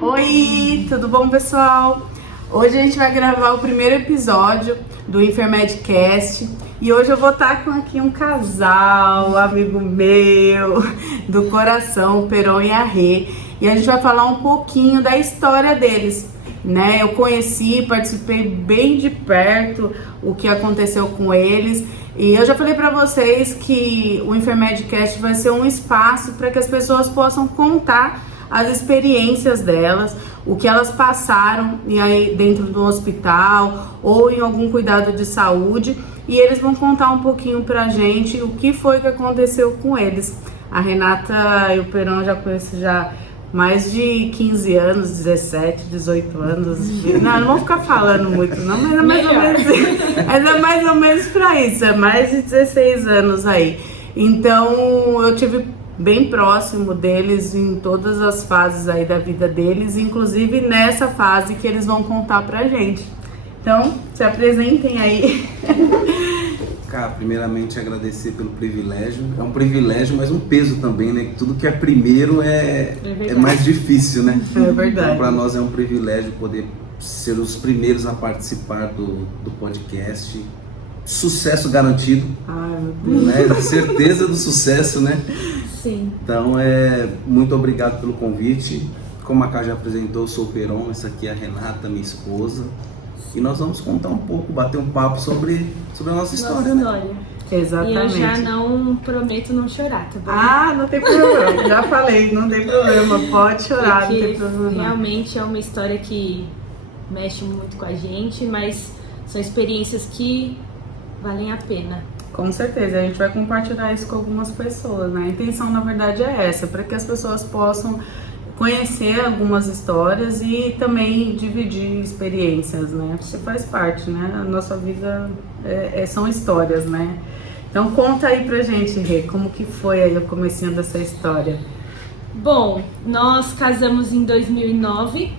Oi, tudo bom, pessoal? Hoje a gente vai gravar o primeiro episódio do Enfermedcast e hoje eu vou estar com aqui um casal, amigo meu, do coração, o Peron e a Rê, e a gente vai falar um pouquinho da história deles, né? Eu conheci, participei bem de perto o que aconteceu com eles. E eu já falei pra vocês que o Enfermedcast vai ser um espaço para que as pessoas possam contar as experiências delas, o que elas passaram e aí dentro do hospital ou em algum cuidado de saúde, e eles vão contar um pouquinho pra gente o que foi que aconteceu com eles. A Renata e o Peron já conheço já mais de 15 anos, 17, 18 anos. Não vou ficar falando muito não, mas é mais ou menos, mas é mais ou menos pra isso, é mais de 16 anos aí. Então eu tive bem próximo deles em todas as fases aí da vida deles, inclusive nessa fase que eles vão contar pra gente. Então, se apresentem aí. Cara, primeiramente agradecer pelo privilégio. É um privilégio, mas um peso também, né? Tudo que é primeiro é mais difícil, né? É verdade. Então, para nós é um privilégio poder ser os primeiros a participar do podcast. Sucesso garantido. Ai, meu Deus. Né? Certeza do sucesso, né? Sim. Então, muito obrigado pelo convite. Como a Cá já apresentou, eu sou o Peron, essa aqui é a Renata, minha esposa. E nós vamos contar um pouco, bater um papo sobre a nossa história, né? Exatamente. E eu já não prometo não chorar, tá bom? Ah, não tem problema. Já falei, não tem problema. Pode chorar, porque não tem problema. realmente é uma história que mexe muito com a gente, mas são experiências que valem a pena. Com certeza, a gente vai compartilhar isso com algumas pessoas, né? A intenção, na verdade, é essa, para que as pessoas possam conhecer algumas histórias e também dividir experiências, né? Porque faz parte, né? A nossa vida são histórias, né? Então conta aí pra gente, Rê, como que foi aí o comecinho dessa história? Bom, nós casamos em 2009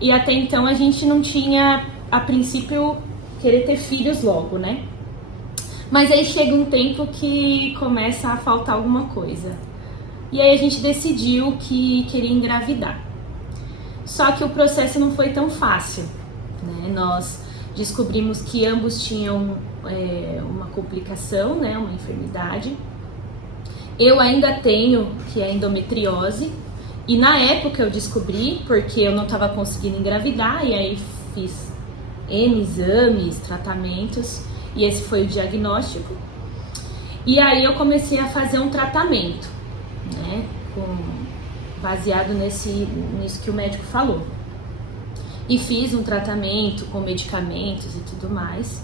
e até então a gente não tinha, a princípio, querer ter filhos logo, né? Mas aí chega um tempo que começa a faltar alguma coisa. E aí a gente decidiu que queria engravidar. Só que o processo não foi tão fácil, né? Nós descobrimos que ambos tinham uma complicação, né? Uma enfermidade. Eu ainda tenho, que é a endometriose. E na época eu descobri, porque eu não estava conseguindo engravidar, e aí fiz N exames, tratamentos, e esse foi o diagnóstico. E aí eu comecei a fazer um tratamento, né, baseado nisso que o médico falou. E fiz um tratamento com medicamentos e tudo mais.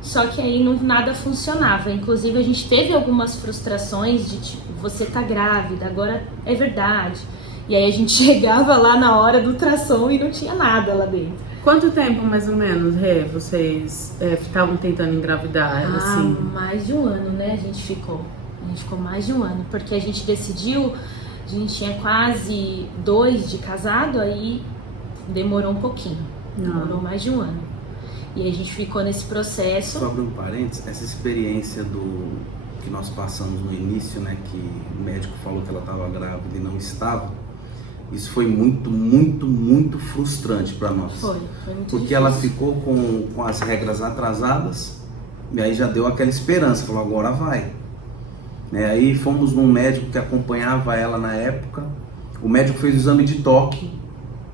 Só que aí nada funcionava. Inclusive a gente teve algumas frustrações de tipo, você tá grávida, agora é verdade. E aí a gente chegava lá na hora do ultrassom e não tinha nada lá dentro. Quanto tempo, mais ou menos, Rê, vocês estavam tentando engravidar, assim? Mais de um ano, né, a gente ficou mais de um ano, porque a gente decidiu, a gente tinha quase 2 de casado, aí demorou um pouquinho, demorou mais de um ano. E aí a gente ficou nesse processo. Só abrir um parênteses, essa experiência que nós passamos no início, né, que o médico falou que ela estava grávida e não estava, isso foi muito, muito, muito frustrante para nós. Foi muito porque difícil. Ela ficou com as regras atrasadas e aí já deu aquela esperança, falou, agora vai. Aí fomos num médico que acompanhava ela na época, o médico fez o exame de toque,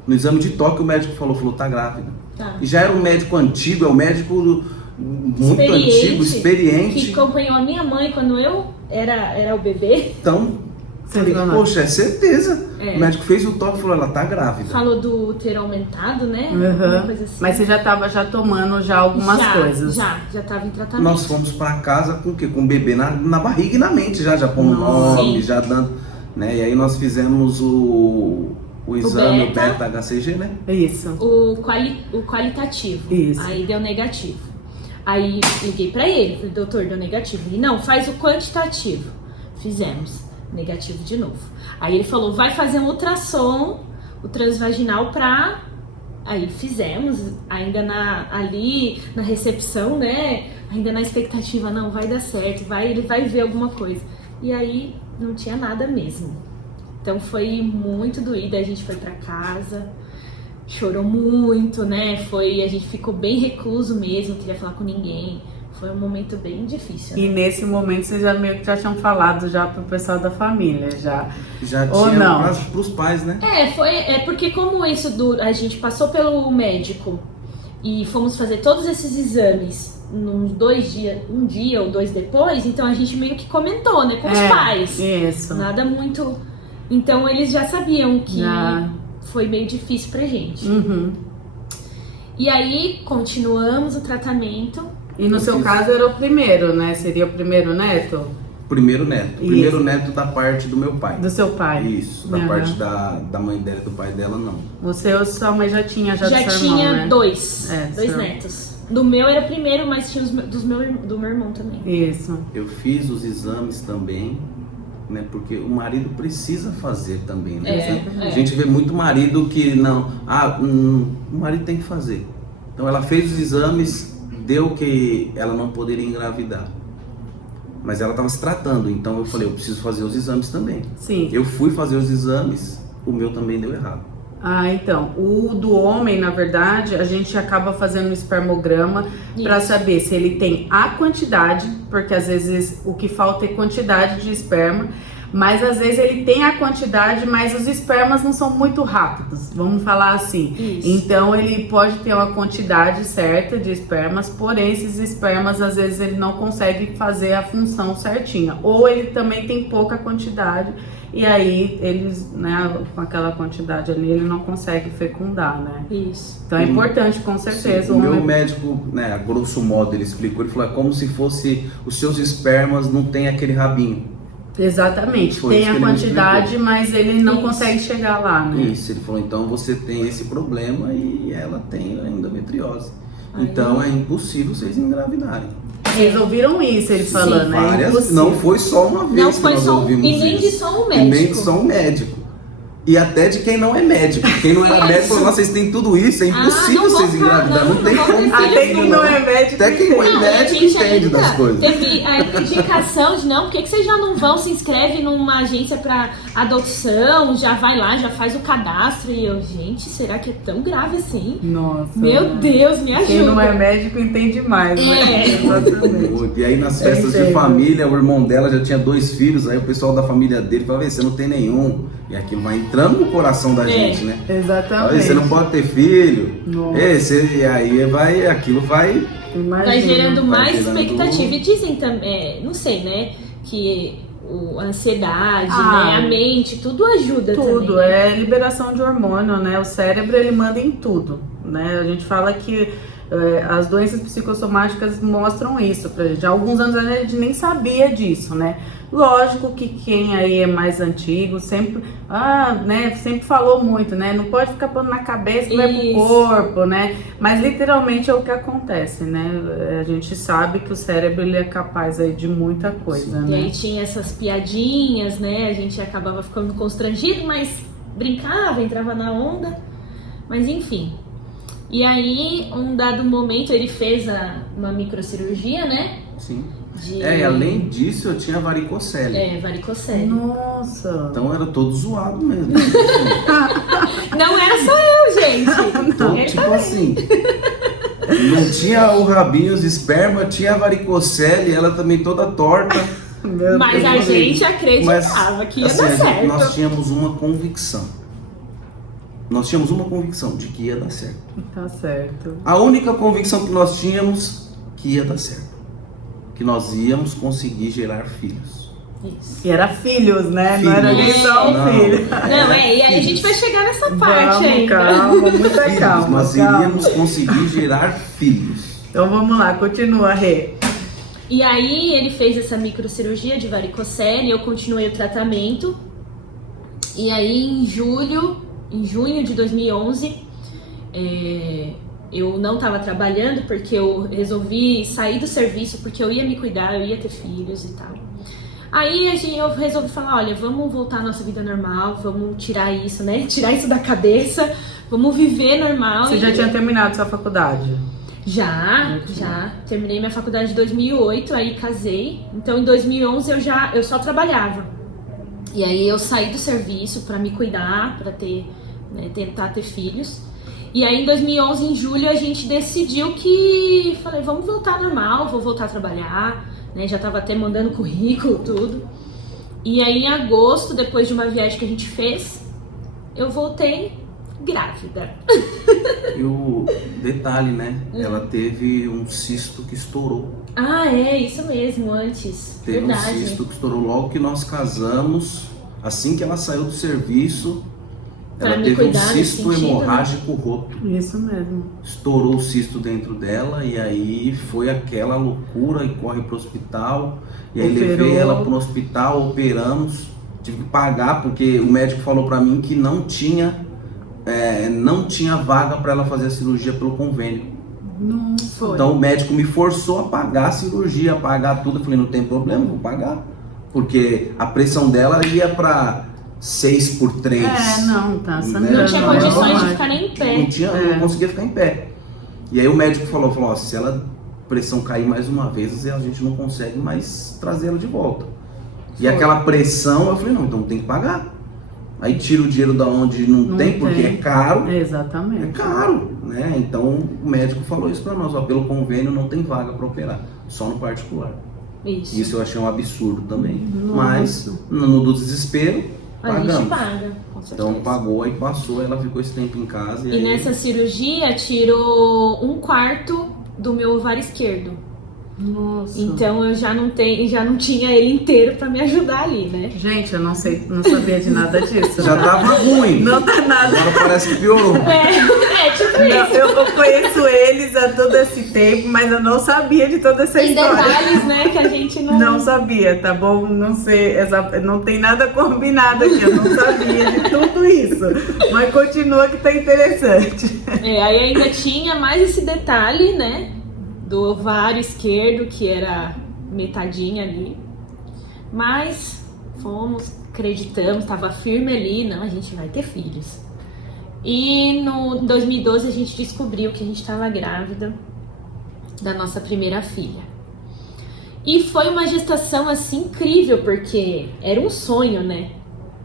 no exame de toque o médico falou, tá grávida. Tá. E já era um médico antigo, é um médico muito antigo, experiente. Que acompanhou a minha mãe quando eu era o bebê. Então, falei, poxa, é certeza. O médico fez o toque e falou, ela tá grávida. Falou do ter aumentado, né? Uhum. Coisa assim. Mas você já estava tomando algumas coisas? Já estava em tratamento. Nós fomos para casa com o quê? Com o bebê na barriga e na mente já pondo nome, já dando, né? E aí nós fizemos o exame, o beta-HCG, né? Isso. O qualitativo. Isso. Aí deu negativo. Aí liguei pra ele, falei, doutor, deu negativo. Ele, não, faz o quantitativo. Fizemos, negativo de novo. Aí ele falou, vai fazer um ultrassom, o transvaginal pra... Aí fizemos, ainda ali na recepção, né? Ainda na expectativa, não, vai dar certo, ele vai ver alguma coisa. E aí não tinha nada mesmo. Então foi muito doído, a gente foi pra casa, chorou muito, né? A gente ficou bem recluso mesmo, não queria falar com ninguém. Foi um momento bem difícil. Né? E nesse momento vocês já meio que já tinham falado já pro pessoal da família, já ou tinha não? Pros pais, né? É porque como a gente passou pelo médico e fomos fazer todos esses exames uns 2 dias, um dia ou 2 depois, então a gente meio que comentou, né, com os pais. Isso. Nada muito... Então eles já sabiam que foi meio difícil pra gente. Uhum. E aí continuamos o tratamento. E no seu caso era o primeiro, né? Seria o primeiro neto? Primeiro neto. Isso. Primeiro neto da parte do meu pai. Do seu pai? Isso, da parte da mãe dela e do pai dela, não. Você ou sua mãe já tinha do seu irmão, tinha né? dois seu... netos. Do meu era primeiro, mas tinha do meu irmão também. Isso. Eu fiz os exames também, né? Porque o marido precisa fazer também, né? A gente vê muito marido que não... o marido tem que fazer. Então ela fez os exames, deu que ela não poderia engravidar. Mas ela estava se tratando, então eu falei, eu preciso fazer os exames também. Sim. Eu fui fazer os exames, o meu também deu errado. Então, o do homem, na verdade, a gente acaba fazendo um espermograma para saber se ele tem a quantidade, porque às vezes o que falta é quantidade de esperma, mas às vezes ele tem a quantidade, mas os espermas não são muito rápidos, vamos falar assim. Isso. Então ele pode ter uma quantidade certa de espermas, porém esses espermas às vezes ele não consegue fazer a função certinha, ou ele também tem pouca quantidade e aí eles, né, com aquela quantidade ali ele não consegue fecundar, né? Isso. Então é importante, com certeza. Sim, o meu médico, né, a grosso modo ele explicou, ele falou, é como se fosse os seus espermas não tem aquele rabinho. Exatamente, tem a quantidade, mas ele não consegue chegar lá, né? Isso, ele falou, então você tem esse problema e ela tem a endometriose. Então é impossível vocês engravidarem. Vocês ouviram isso, ele falando, né? Não foi só uma vez não que foi nós só, ouvimos e nem isso. de só um E médico. nem de só um médico. E até de quem não é médico. Quem não é médico, falou, vocês têm tudo isso, é impossível vocês engravidar. Não tem como. Até quem não é médico. Até quem não é médico entende das coisas. Teve a indicação de não, por que vocês já não vão, se inscreve numa agência pra adoção, já vai lá, já faz o cadastro. E eu, gente, será que é tão grave assim? Nossa. Meu Deus, me ajuda. Quem não é médico entende mais, né? Exatamente. E aí nas festas de família, o irmão dela já tinha 2 filhos, aí o pessoal da família dele falava, você não tem nenhum. E aquilo vai entrando no coração da gente, né? Exatamente. Aí, você não pode ter filho. Nossa. E aí aquilo vai... Imagina. Vai gerando mais gerando... expectativa. E dizem também, não sei, né? Que a ansiedade, né? A mente, tudo ajuda também. Tudo, é liberação de hormônio, né? O cérebro, ele manda em tudo, né? A gente fala que as doenças psicossomáticas mostram isso pra gente. Há alguns anos a gente nem sabia disso, né? Lógico que quem aí é mais antigo sempre, né, sempre falou muito, né? Não pode ficar pondo na cabeça que vai pro corpo, né? Mas literalmente é o que acontece, né? A gente sabe que o cérebro ele é capaz aí de muita coisa, né? E aí tinha essas piadinhas, né? A gente acabava ficando constrangido, mas brincava, entrava na onda. Mas enfim. E aí, um dado momento, ele fez uma microcirurgia, né? Sim. E além disso, eu tinha varicocele. Varicocele. Nossa. Então era todo zoado mesmo. Não era só eu, gente. Então, tipo assim, não tinha o rabinho, os esperma, tinha a varicocele, ela também toda torta. Mas a gente acreditava que ia dar certo. Nós tínhamos uma convicção. De que ia dar certo. Tá certo. A única convicção que nós tínhamos que ia dar certo. Que nós íamos conseguir gerar filhos. Isso. E era filhos, né? Filhos. Não era nem só um filho. Não, e aí a gente vai chegar nessa parte ainda. Calma, muita Filhos, calma. nós iríamos conseguir gerar filhos. Então vamos lá, continua, Rê. E aí ele fez essa microcirurgia de varicocele, eu continuei o tratamento. E aí em junho de 2011, eu não estava trabalhando porque eu resolvi sair do serviço porque eu ia me cuidar, eu ia ter filhos e tal. Aí eu resolvi falar, olha, vamos voltar à nossa vida normal, vamos tirar isso, né? Tirar isso da cabeça, vamos viver normal. Você já tinha terminado sua faculdade? Já. Terminei minha faculdade em 2008, aí casei. Então em 2011 eu só trabalhava. E aí eu saí do serviço para me cuidar, para ter, né, tentar ter filhos. E aí em 2011, em julho, a gente decidiu que... Falei, vamos voltar normal, vou voltar a trabalhar, né? Já tava até mandando currículo, tudo. E aí em agosto, depois de uma viagem que a gente fez, eu voltei grávida. E o detalhe, né? Ela teve um cisto que estourou. Ah, é, isso mesmo, antes. Teve Verdade. um cisto que estourou logo que nós casamos. Assim que ela saiu do serviço, Pra ela me teve um cuidar nesse cisto sentido, hemorrágico roto. Isso mesmo. Estourou o cisto dentro dela e aí foi aquela loucura e corre pro hospital. E aí Operou. levei ela pro hospital, operamos. Tive que pagar porque o médico falou pra mim que não tinha vaga para ela fazer a cirurgia pelo convênio. Não foi. Então o médico me forçou a pagar a cirurgia, a pagar tudo. Eu falei, não tem problema, vou pagar. Porque a pressão dela ia para 6/3. Não, tá sangrando. Não tinha Não, condições de não, ficar nem em pé. Não conseguia ficar em pé. E aí o médico falou, ó, se ela pressão cair mais uma vez, a gente não consegue mais trazer ela de volta. E aquela pressão, eu falei, não, então tem que pagar. Aí tira o dinheiro da onde não tem, porque é caro. Exatamente. É caro, né? Então o médico falou isso pra nós, ó, pelo convênio não tem vaga para operar, só no particular. Isso eu achei um absurdo também. Nossa. Mas no desespero, A pagamos. gente paga, com certeza. Então pagou, aí passou, ela ficou esse tempo em casa. E aí... nessa cirurgia tirou 1/4 do meu ovário esquerdo. Nossa. Então eu já não tinha ele inteiro pra me ajudar ali, né? Gente, eu não sabia de nada disso. Já tava ruim. Não tá nada. Agora parece que piorou. Tipo Não, isso. eu conheço eles há todo esse tempo, mas eu não sabia de toda essa Tem história. detalhes, né, que a gente não... Não sabia, tá bom? Não sei, não tem nada combinado aqui, eu não sabia de tudo isso. Mas continua que tá interessante. Aí ainda tinha mais esse detalhe, né, do ovário esquerdo, que era metadinha ali. Mas acreditamos, tava firme ali, não, a gente vai ter filhos. E em 2012 a gente descobriu que a gente estava grávida da nossa primeira filha. E foi uma gestação assim incrível, porque era um sonho, né?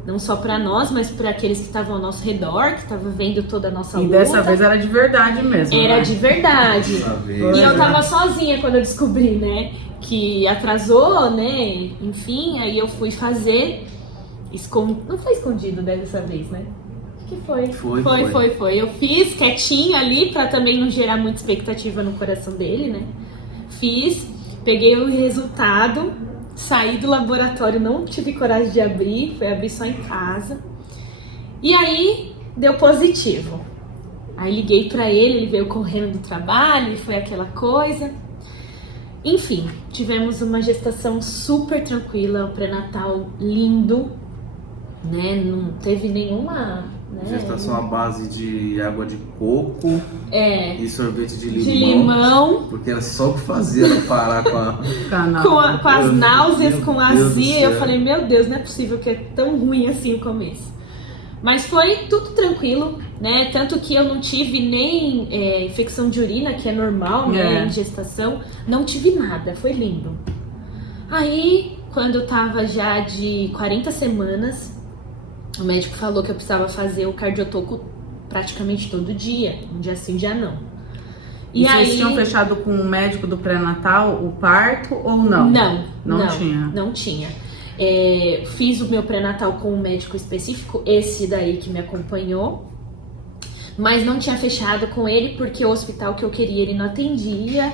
Não só para nós, mas para aqueles que estavam ao nosso redor, que estavam vendo toda a nossa luta. E dessa vez era de verdade mesmo. Era né? de verdade. E eu tava sozinha quando eu descobri, né? Que atrasou, né? Enfim, aí eu fui fazer. Não foi escondido dessa vez, né? Que foi? Foi. Eu fiz quietinho ali pra também não gerar muita expectativa no coração dele, né? Fiz, peguei o resultado, saí do laboratório, não tive coragem de abrir, fui abrir só em casa. E aí deu positivo. Aí liguei pra ele veio correndo do trabalho, foi aquela coisa. Enfim, tivemos uma gestação super tranquila, um pré-natal lindo, né? Não teve nenhuma... Né? Gestação à base de água de coco e sorvete de limão. Porque era só o que fazia ela parar com as náuseas, com a azia. Eu céu. falei, meu Deus, não é possível que é tão ruim assim o começo. Mas foi tudo tranquilo, né? Tanto que eu não tive nem infecção de urina, que é normal, né? Em gestação. Não tive nada, foi lindo. Aí, quando eu tava já de 40 semanas... O médico falou que eu precisava fazer o cardiotoco praticamente todo dia, um dia sim, um dia não. E vocês tinham fechado com o médico do pré-natal o parto ou não? Não tinha. Fiz o meu pré-natal com um médico específico, esse daí que me acompanhou, mas não tinha fechado com ele porque o hospital que eu queria ele não atendia,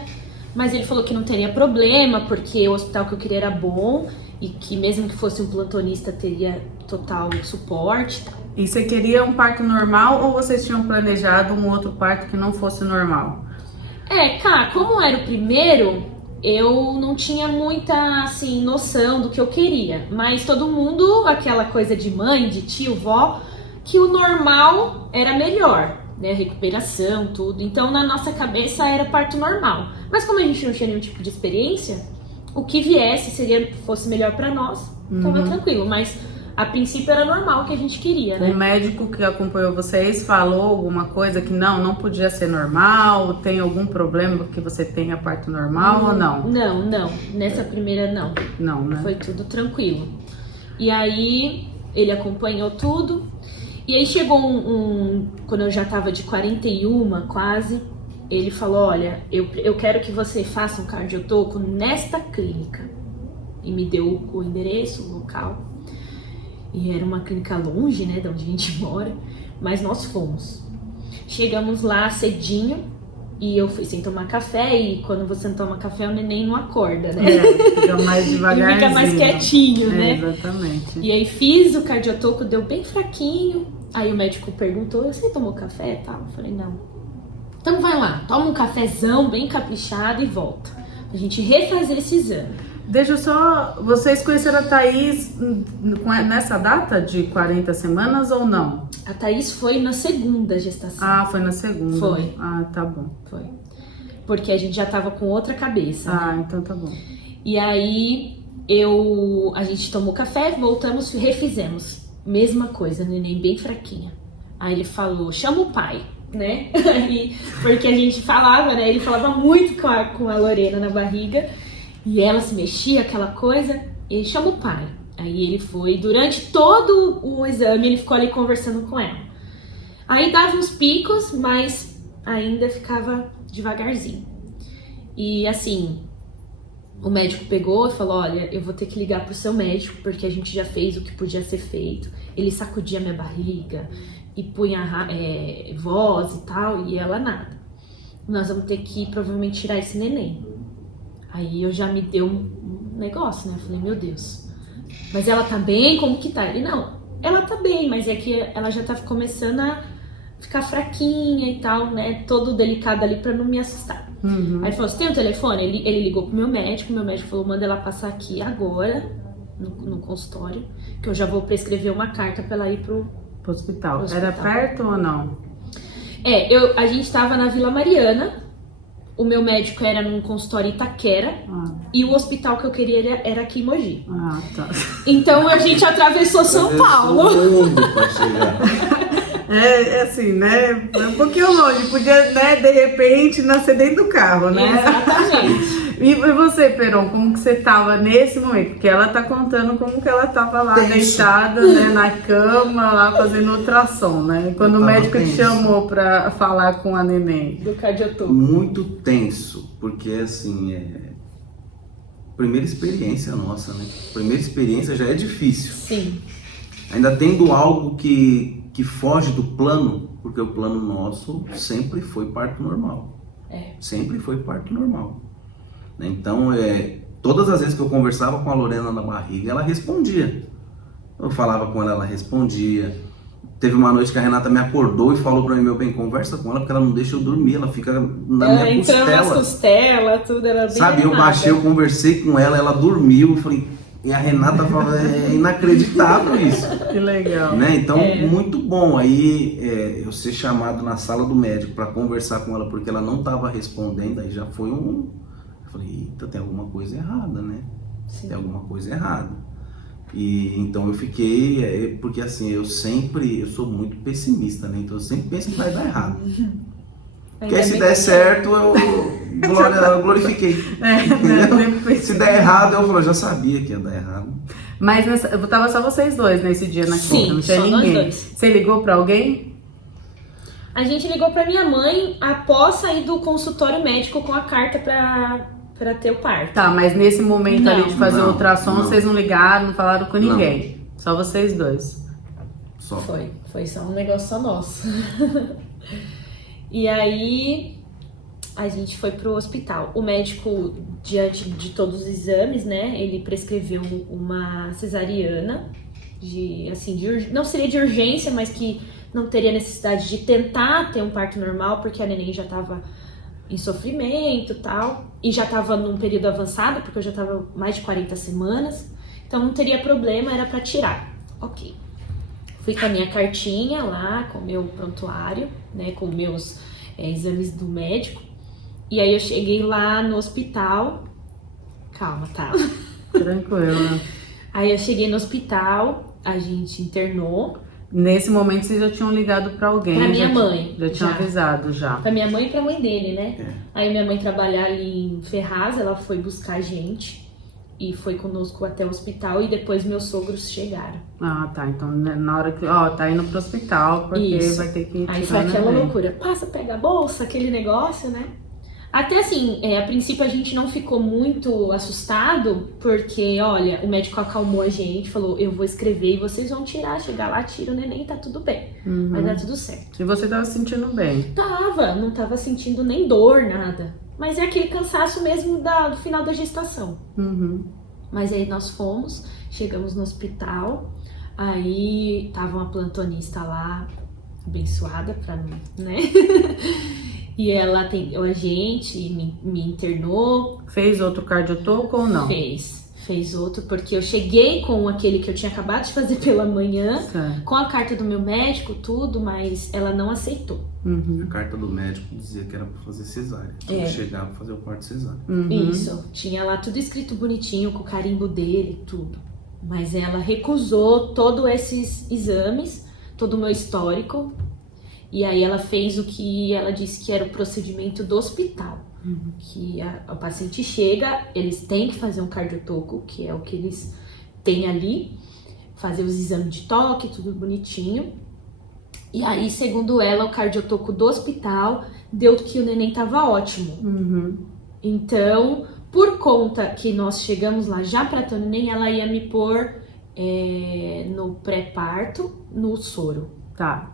mas ele falou que não teria problema porque o hospital que eu queria era bom e que mesmo que fosse um plantonista teria total suporte. E você queria um parto normal ou vocês tinham planejado um outro parto que não fosse normal? Como era o primeiro, eu não tinha muita, assim, noção do que eu queria. Mas todo mundo, aquela coisa de mãe, de tio, vó, que o normal era melhor, né? Recuperação, tudo. Então, na nossa cabeça, era parto normal. Mas como a gente não tinha nenhum tipo de experiência, o que viesse fosse melhor pra nós, tava tranquilo. Mas a princípio era normal o que a gente queria, né? O médico que acompanhou vocês falou alguma coisa que não podia ser normal? Tem algum problema que você tenha parto normal ou não? Não. Nessa primeira não. Não, né? Foi tudo tranquilo. E aí ele acompanhou tudo. E aí chegou quando eu já tava de 41 quase, ele falou, olha, eu quero que você faça um cardiotoco nesta clínica. E me deu o endereço, o local. E era uma clínica longe, né, de onde a gente mora. Mas nós fomos. Chegamos lá cedinho. E eu fui sem tomar café, e quando você não toma café, o neném não acorda, né? Fica mais devagarzinho. Ele fica mais quietinho, né? Exatamente. E aí fiz o cardiotoco, deu bem fraquinho. Aí o médico perguntou, você tomou café e tal? Eu falei, não. Então vai lá, toma um cafezão bem caprichado e volta. Pra gente refazer esse exame. Deixa eu só... Vocês conheceram a Thaís nessa data de 40 semanas ou não? A Thaís foi na segunda gestação. Ah, foi na segunda. Foi. Ah, tá bom. Foi. Porque a gente já tava com outra cabeça. Ah, né? então tá bom. E aí a gente tomou café, voltamos, refizemos. Mesma coisa, neném bem fraquinha. Aí ele falou, chama o pai, né? Porque a gente falava, né? Ele falava muito com a Lorena na barriga. E ela se mexia, aquela coisa, e ele chama o pai. Aí ele foi, durante todo o exame, ele ficou ali conversando com ela. Aí dava uns picos, mas ainda ficava devagarzinho. E assim, o médico pegou e falou, olha, eu vou ter que ligar pro seu médico, porque a gente já fez o que podia ser feito. Ele sacudia minha barriga e punha voz e tal, e ela nada. Nós vamos ter que provavelmente tirar esse neném. Aí eu já me deu um negócio, né? Eu falei, meu Deus. Mas ela tá bem? Como que tá? Ele, não, ela tá bem, mas é que ela já tá começando a ficar fraquinha e tal, né? Todo delicado ali pra não me assustar. Uhum. Aí ele falou, você tem o telefone? Ele ligou pro meu médico falou, manda ela passar aqui agora, no consultório, que eu já vou prescrever uma carta pra ela ir pro hospital. Era perto ou não? A gente tava na Vila Mariana. O meu médico era num consultório em Itaquera e o hospital que eu queria era aqui em Mogi. Ah, tá. Então a gente atravessou São Paulo. É assim, né? É um pouquinho longe. Podia, né, de repente, nascer dentro do carro, né? Exatamente. E você, Peron, como que você tava nesse momento? Porque ela tá contando como que ela tava lá deitada, né, na cama, lá fazendo ultrassom, né? Quando o médico te chamou pra falar com a neném. Do cardiotoco. Muito tenso, porque assim, primeira experiência nossa, né? Primeira experiência já é difícil. Sim. Ainda tendo algo que foge do plano, porque o plano nosso sempre foi parto normal. Sempre foi parto normal. Então, todas as vezes que eu conversava com a Lorena na barriga, ela respondia. Eu falava com ela respondia. Teve uma noite que a Renata me acordou e falou pra mim, meu bem, conversa com ela, porque ela não deixa eu dormir, ela fica na minha costela. Entrando nas costelas, tudo, era bem sabe, eu baixei, eu conversei com ela, ela dormiu, eu falei... E a Renata falava, é inacreditável isso. Que legal. Né? Então, muito bom. Aí, eu ser chamado na sala do médico para conversar com ela, porque ela não estava respondendo, aí já foi Eu falei, eita, tem alguma coisa errada, né? Sim. Tem alguma coisa errada. E então eu fiquei, porque assim, eu sou muito pessimista, né? Então eu sempre penso que vai dar errado. Porque aí, se der certo, eu glorifiquei. Se der errado, eu já sabia que ia dar errado. Mas tava só vocês dois nesse dia na clínica, não tinha ninguém. Nós dois. Você ligou pra alguém? A gente ligou pra minha mãe após sair do consultório médico com a carta pra ter o parto. Tá, mas nesse momento ali de fazer o ultrassom, vocês não ligaram, não falaram com ninguém? Só vocês dois? Só. Foi só um negócio só nosso. E aí a gente foi pro hospital. O médico, diante de todos os exames, né, ele prescreveu uma cesariana, não seria de urgência, mas que não teria necessidade de tentar ter um parto normal, porque a neném já tava em sofrimento e tal, e já tava num período avançado, porque eu já tava mais de 40 semanas, então não teria problema, era pra tirar. Ok. Fui com a minha cartinha lá, com o meu prontuário, né, com meus exames do médico. E aí eu cheguei lá no hospital. Calma, tá? Tranquilo. Aí eu cheguei no hospital, a gente internou. Nesse momento vocês já tinham ligado pra alguém? Pra minha mãe. Já tinham avisado, já. Pra minha mãe e pra mãe dele, né? Aí minha mãe trabalhar ali em Ferraz, ela foi buscar a gente. e foi conosco até o hospital e depois meus sogros chegaram. Ah, tá. Então, né, na hora que, tá indo pro hospital, porque Isso. vai ter que Aí tirar foi aquela neném. loucura. Passa, pega a bolsa, aquele negócio, né? Até assim, a princípio a gente não ficou muito assustado, porque, olha, o médico acalmou a gente, falou, eu vou escrever e vocês vão tirar, chegar lá, tira o neném, tá tudo bem. Vai dar tudo certo. E você tava se sentindo bem? Não tava sentindo nem dor, nada. Mas é aquele cansaço mesmo do final da gestação. Uhum. Mas aí nós fomos, chegamos no hospital, aí tava uma plantonista lá, abençoada pra mim, né? E ela atendeu a gente, me internou. Fez outro cardiotoco ou não? Fez outro, porque eu cheguei com aquele que eu tinha acabado de fazer pela manhã, Certo. com a carta do meu médico, tudo, mas ela não aceitou. Uhum. A carta do médico dizia que era pra fazer cesárea. Eu chegava pra fazer o parto cesárea. Uhum. Isso, tinha lá tudo escrito bonitinho, com o carimbo dele, tudo. Mas ela recusou todos esses exames, todo o meu histórico. E aí ela fez o que ela disse que era o procedimento do hospital. Que o paciente chega, eles têm que fazer um cardiotoco, que é o que eles têm ali, fazer os exames de toque, tudo bonitinho. E aí, segundo ela, o cardiotoco do hospital deu que o neném tava ótimo. Uhum. Então, por conta que nós chegamos lá já para ter o neném, ela ia me pôr no pré-parto, no soro. Tá,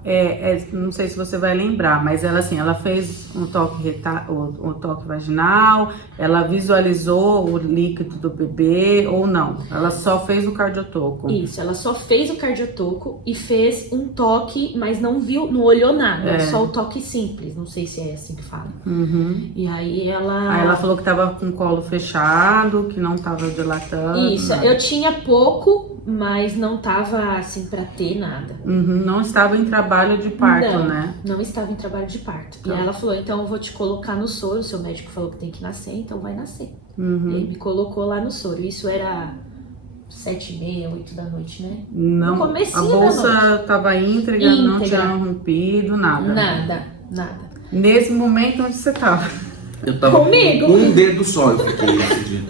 não sei se você vai lembrar, mas ela assim, ela fez um toque um toque vaginal, ela visualizou o líquido do bebê ou não? Ela só fez o cardiotoco? Isso, ela só fez o cardiotoco e fez um toque, mas não viu, não olhou nada, só o toque simples, não sei se é assim que fala. Uhum. E aí ela... Aí ela falou que tava com o colo fechado, que não tava dilatando. Isso, eu tinha pouco, mas não tava assim pra ter nada. Uhum, não estava em trabalho de parto, não, né? Não estava em trabalho de parto. Tá. E aí ela falou, então eu vou te colocar no soro, seu médico falou que tem que nascer, então vai nascer. Uhum. Ele me colocou lá no soro, isso era 7h30, 8 da noite, né? Não, No a comecinho da bolsa tava íntegra, não Íntegra. tinha rompido, nada. Nada. Nesse momento onde você tava. Eu tava Comigo? com um dedo só, eu fiquei esse dia.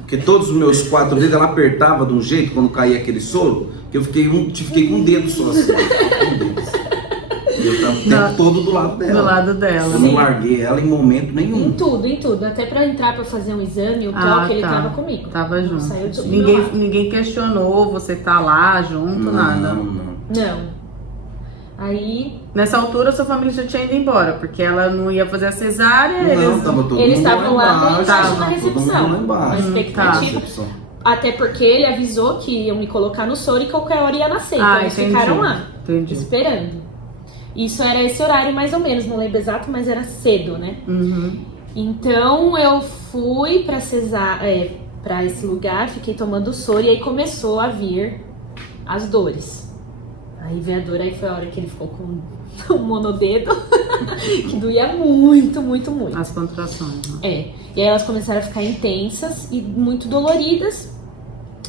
Porque todos os meus 4 dedos, ela apertava de um jeito quando caía aquele soro, que eu fiquei com um dedo só assim. Um dedo. E eu tava o tempo todo do lado dela. Do lado dela. Eu não larguei ela em momento nenhum. Em tudo. Até pra entrar pra fazer um exame, o toque, ele tava comigo. Tava Não junto. saiu do meu lado. Ninguém questionou você tá lá junto, nada. Não. Aí Nessa altura, sua família já tinha ido embora, porque ela não ia fazer a cesárea. Não, tava todo eles mundo estavam lá embaixo, embaixo na tava recepção. Todo mundo lá embaixo. Na expectativa. Recepção. Até porque ele avisou que iam me colocar no soro e qualquer hora ia nascer. Então eles entendi. ficaram lá, Entendi. esperando. Isso era esse horário mais ou menos, não lembro exato, mas era cedo, né? Uhum. Então eu fui pra pra esse lugar, fiquei tomando soro e aí começou a vir as dores. Aí veio a dor, aí foi a hora que ele ficou com um monodedo, que doía muito. As contrações. Né? E aí elas começaram a ficar intensas e muito doloridas.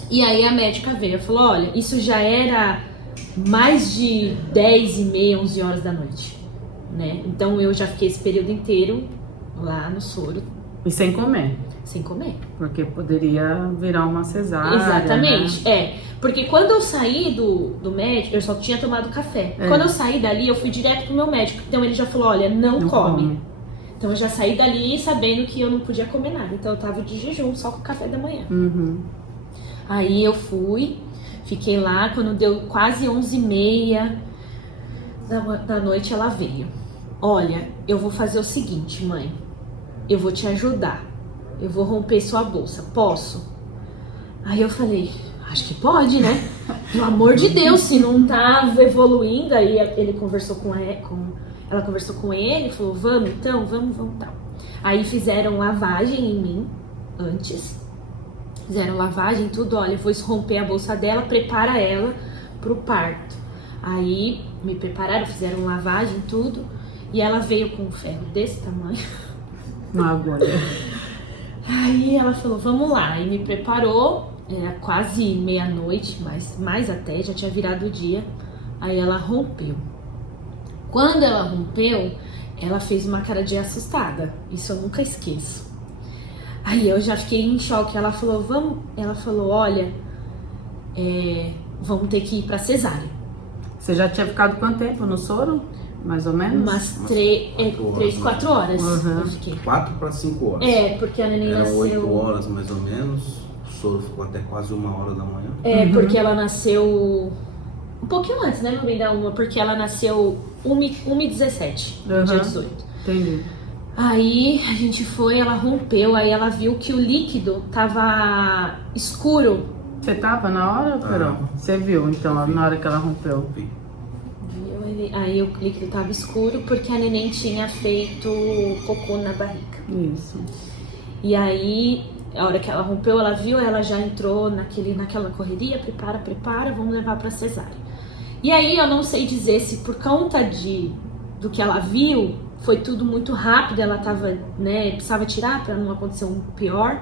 E aí a médica veio e falou, olha, isso já era mais de 10h30, 11 horas da noite, né? Então eu já fiquei esse período inteiro lá no soro. E sem comer. Sem comer. Porque poderia virar uma cesárea. Exatamente, Né? Porque quando eu saí do médico, eu só tinha tomado café. Quando eu saí dali, eu fui direto pro meu médico. Então ele já falou, olha, não come. Então eu já saí dali sabendo que eu não podia comer nada. Então eu tava de jejum, só com o café da manhã. Uhum. Aí eu fui, fiquei lá, quando deu quase 11h30 da noite ela veio. Olha, eu vou fazer o seguinte, mãe. Eu vou te ajudar. Eu vou romper sua bolsa. Posso? Aí eu falei, acho que pode, né? Pelo amor de Deus, se não tá evoluindo. Aí ele conversou ela conversou com ele, falou, vamos então, vamos tal. Aí fizeram lavagem em mim antes. Fizeram lavagem, tudo, olha, vou romper a bolsa dela, prepara ela pro parto. Aí me prepararam, fizeram lavagem, tudo. E ela veio com um ferro desse tamanho. Uma agulha. Aí ela falou, vamos lá. E me preparou, era quase meia-noite, mais até, já tinha virado o dia. Aí ela rompeu. Quando ela rompeu, ela fez uma cara de assustada. Isso eu nunca esqueço. Aí eu já fiquei em choque. Ela falou, olha, vamos ter que ir pra cesárea. Você já tinha ficado quanto tempo no soro? Mais ou menos? Umas 3, 4 horas. Uhum. Eu fiquei. 4 para 5 horas. Porque a neném Eram nasceu... 8 horas mais ou menos. O soro ficou até quase 1h da manhã. Porque ela nasceu um pouquinho antes, né, meu bem, da 1, porque ela nasceu 1h17, no dia 18. Entendi. Aí a gente foi, ela rompeu, aí ela viu que o líquido tava escuro. Você tava na hora, Carol? Você viu, então, na hora que ela rompeu? Vi. Aí o líquido tava escuro porque a neném tinha feito cocô na barriga. Isso. E aí, a hora que ela rompeu, ela viu, ela já entrou naquela correria, prepara, vamos levar pra cesárea. E aí eu não sei dizer se por conta do que ela viu, foi tudo muito rápido, ela tava, né, precisava tirar pra não acontecer um pior.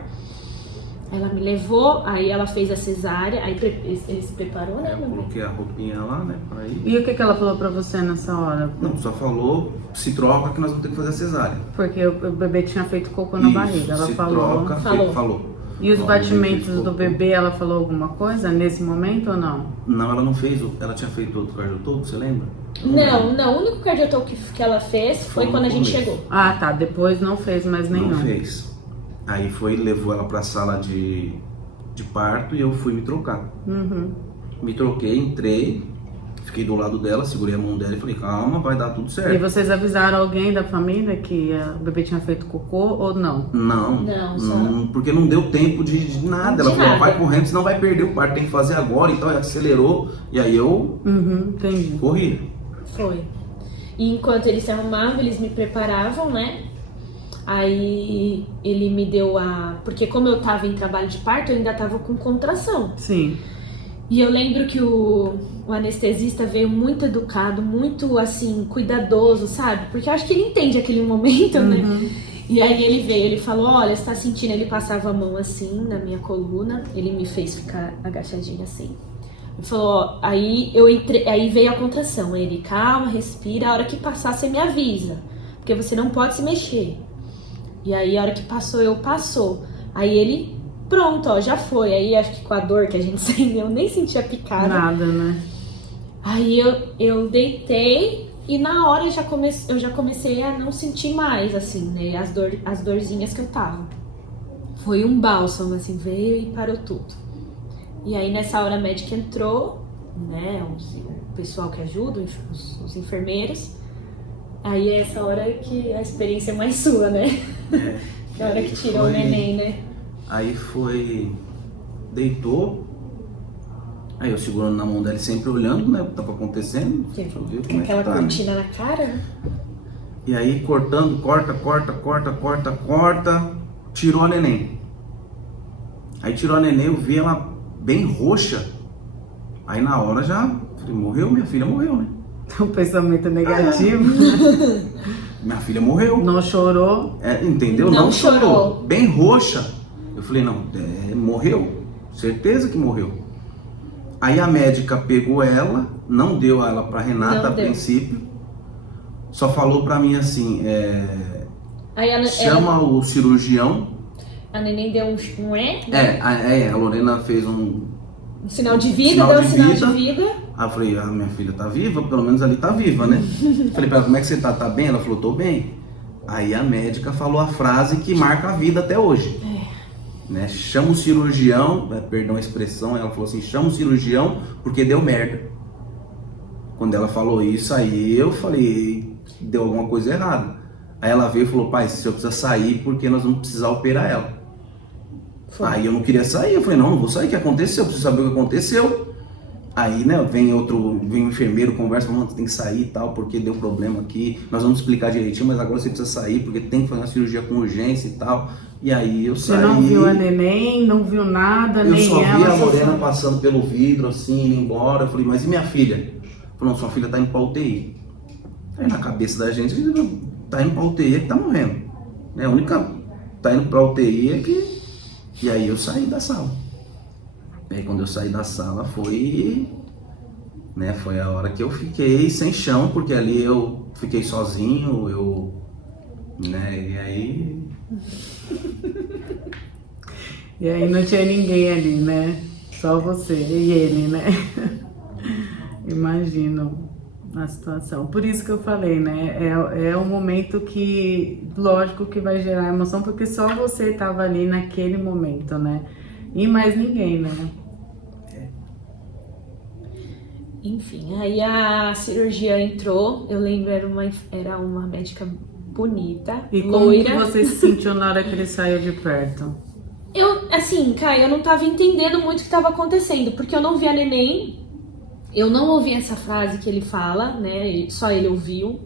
Ela me levou, aí ela fez a cesárea, aí ele se preparou, né? Eu coloquei a roupinha lá, né, pra ir. E o que ela falou pra você nessa hora? Não, só falou, se troca que nós vamos ter que fazer a cesárea. Porque o bebê tinha feito cocô na barriga, ela se falou. troca, falou. E os Ó, batimentos fez do cocô. bebê, ela falou alguma coisa nesse momento ou não? Não, ela não fez, ela tinha feito outro cardiotoco, você lembra? Não, o único cardiotoco que ela fez foi Foi quando a no gente começo. chegou. Ah, tá. Depois não fez mais nenhum. Não fez. Aí levou ela pra sala de parto e eu fui me trocar. Uhum. Me troquei, entrei, fiquei do lado dela, segurei a mão dela e falei, calma, vai dar tudo E certo. vocês avisaram alguém da família que o bebê tinha feito cocô ou não? Não, porque não deu tempo de nada. Ela De falou, nada. vai correndo, senão vai perder o parto, tem que fazer agora e tal. E acelerou, e aí eu Entendi. corri. Foi. E enquanto eles se arrumavam, eles me preparavam, né? Aí ele me deu porque como eu tava em trabalho de parto, eu ainda tava com contração. Sim. E eu lembro que o anestesista veio muito educado, muito assim, cuidadoso, sabe? Porque eu acho que ele entende aquele momento, né? E aí ele veio, ele falou, olha, você tá sentindo? Ele passava a mão assim na minha coluna, ele me fez ficar agachadinha assim. Ele falou, ó, aí eu entrei, aí veio a contração. Ele, calma, respira, a hora que passar você me avisa, porque você não pode se mexer. E aí a hora que passou. Aí ele, pronto, ó, já foi. Aí acho que com a dor que a gente sente, eu nem senti a picada. Nada, né? Aí eu deitei e na hora eu já comecei a não sentir mais, assim, né, as dorzinhas que eu tava. Foi um bálsamo, assim, veio e parou tudo. E aí nessa hora a médica entrou, né, o pessoal que ajuda, os enfermeiros. Aí é essa hora que a experiência é mais sua, né? Que é a hora que tirou o neném, né? Aí deitou. Aí eu segurando na mão dela, sempre olhando, né, o que tava acontecendo. Com Ver como é que aquela tá, né? cortina na cara, né? E aí cortando, corta, tirou a neném. Aí tirou a neném, eu vi ela bem roxa. Aí na hora já, falei, morreu? Minha filha morreu, né? Um pensamento negativo. Minha filha morreu. Não chorou. Entendeu? Não Não chorou. chorou. Bem roxa. Eu falei, não, morreu. Certeza que morreu. Aí a médica pegou ela, não deu ela pra Renata a princípio. Só falou pra mim assim, Aí chama o cirurgião. a neném deu um A Lorena fez um sinal de vida, sinal deu de um sinal vida. de vida. Aí eu falei, minha filha tá viva, pelo menos ali tá viva, né? Falei pra ela, como é que você tá? Tá bem? Ela falou, tô bem. Aí a médica falou a frase que marca a vida até hoje. Né? Chama o cirurgião, perdão a expressão, ela falou assim, chama o cirurgião porque deu merda. Quando ela falou isso, aí eu falei, deu alguma coisa errada. Aí ela veio e falou, pai, o senhor precisa sair porque nós vamos precisar operar ela. Aí eu não queria sair, eu falei, não vou sair, o que aconteceu? Eu preciso saber o que aconteceu. Aí, né, vem um enfermeiro, conversa, falando, você tem que sair e tal, porque deu problema aqui, nós vamos explicar direitinho, mas agora você precisa sair, porque tem que fazer uma cirurgia com urgência e tal. E aí eu saí. Você não viu a neném, não viu nada, nem Eu só ela. vi a Lorena passando pelo vidro, assim, indo embora. Eu falei, mas e minha filha? Falou, não, sua filha tá indo pra UTI. Aí na cabeça da gente, tá indo pra UTI é que tá morrendo. A única tá indo pra UTI é que... E aí eu saí da sala. E aí quando eu saí da sala foi a hora que eu fiquei sem chão, porque ali eu fiquei sozinho, e aí... E aí não tinha ninguém ali, né? Só você e ele, né? Imagino a situação. Por isso que eu falei, né? É um momento que, lógico que vai gerar emoção, porque só você estava ali naquele momento, né? E mais ninguém, né? Enfim, aí a cirurgia entrou, eu lembro, era uma médica bonita, E como loira. que você se sentiu na hora que ele saiu de perto? Eu, assim, Caio, eu não tava entendendo muito o que tava acontecendo, porque eu não vi a neném, eu não ouvi essa frase que ele fala, né, só ele ouviu.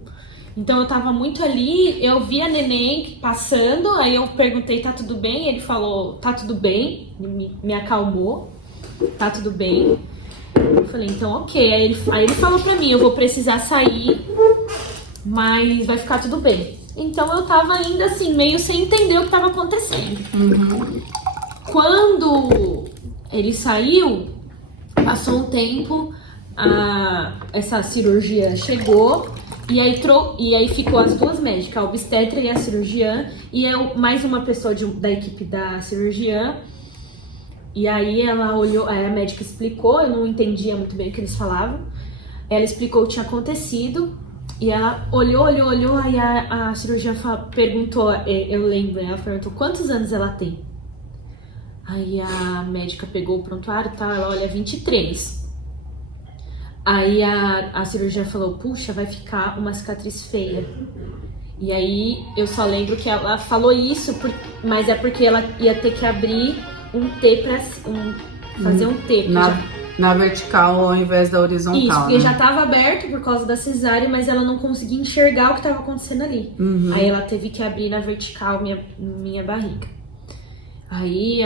Então eu tava muito ali, eu vi a neném passando, aí eu perguntei, tá tudo bem? Ele falou, tá tudo bem, me acalmou, tá tudo bem. Eu falei, então ok. Aí ele falou pra mim, eu vou precisar sair, mas vai ficar tudo bem. Então eu tava ainda assim, meio sem entender o que tava acontecendo. Quando ele saiu, passou um tempo, essa cirurgia chegou, e aí ficou as duas médicas, a obstetra e a cirurgiã, e mais uma pessoa da equipe da cirurgiã. E aí ela olhou, aí a médica explicou, eu não entendia muito bem o que eles falavam. Ela explicou o que tinha acontecido. E ela olhou, aí a cirurgiã perguntou, eu lembro, ela perguntou quantos anos ela tem. Aí a médica pegou o prontuário e tal, ela olha, 23. Aí a cirurgiã falou, puxa, vai ficar uma cicatriz feia. E aí eu só lembro que ela falou isso, mas é porque ela ia ter que abrir um T fazer um T. Na vertical ao invés da horizontal. Isso, porque né? já tava aberto por causa da cesárea, mas ela não conseguia enxergar o que tava acontecendo ali. Aí ela teve que abrir na vertical minha barriga. Aí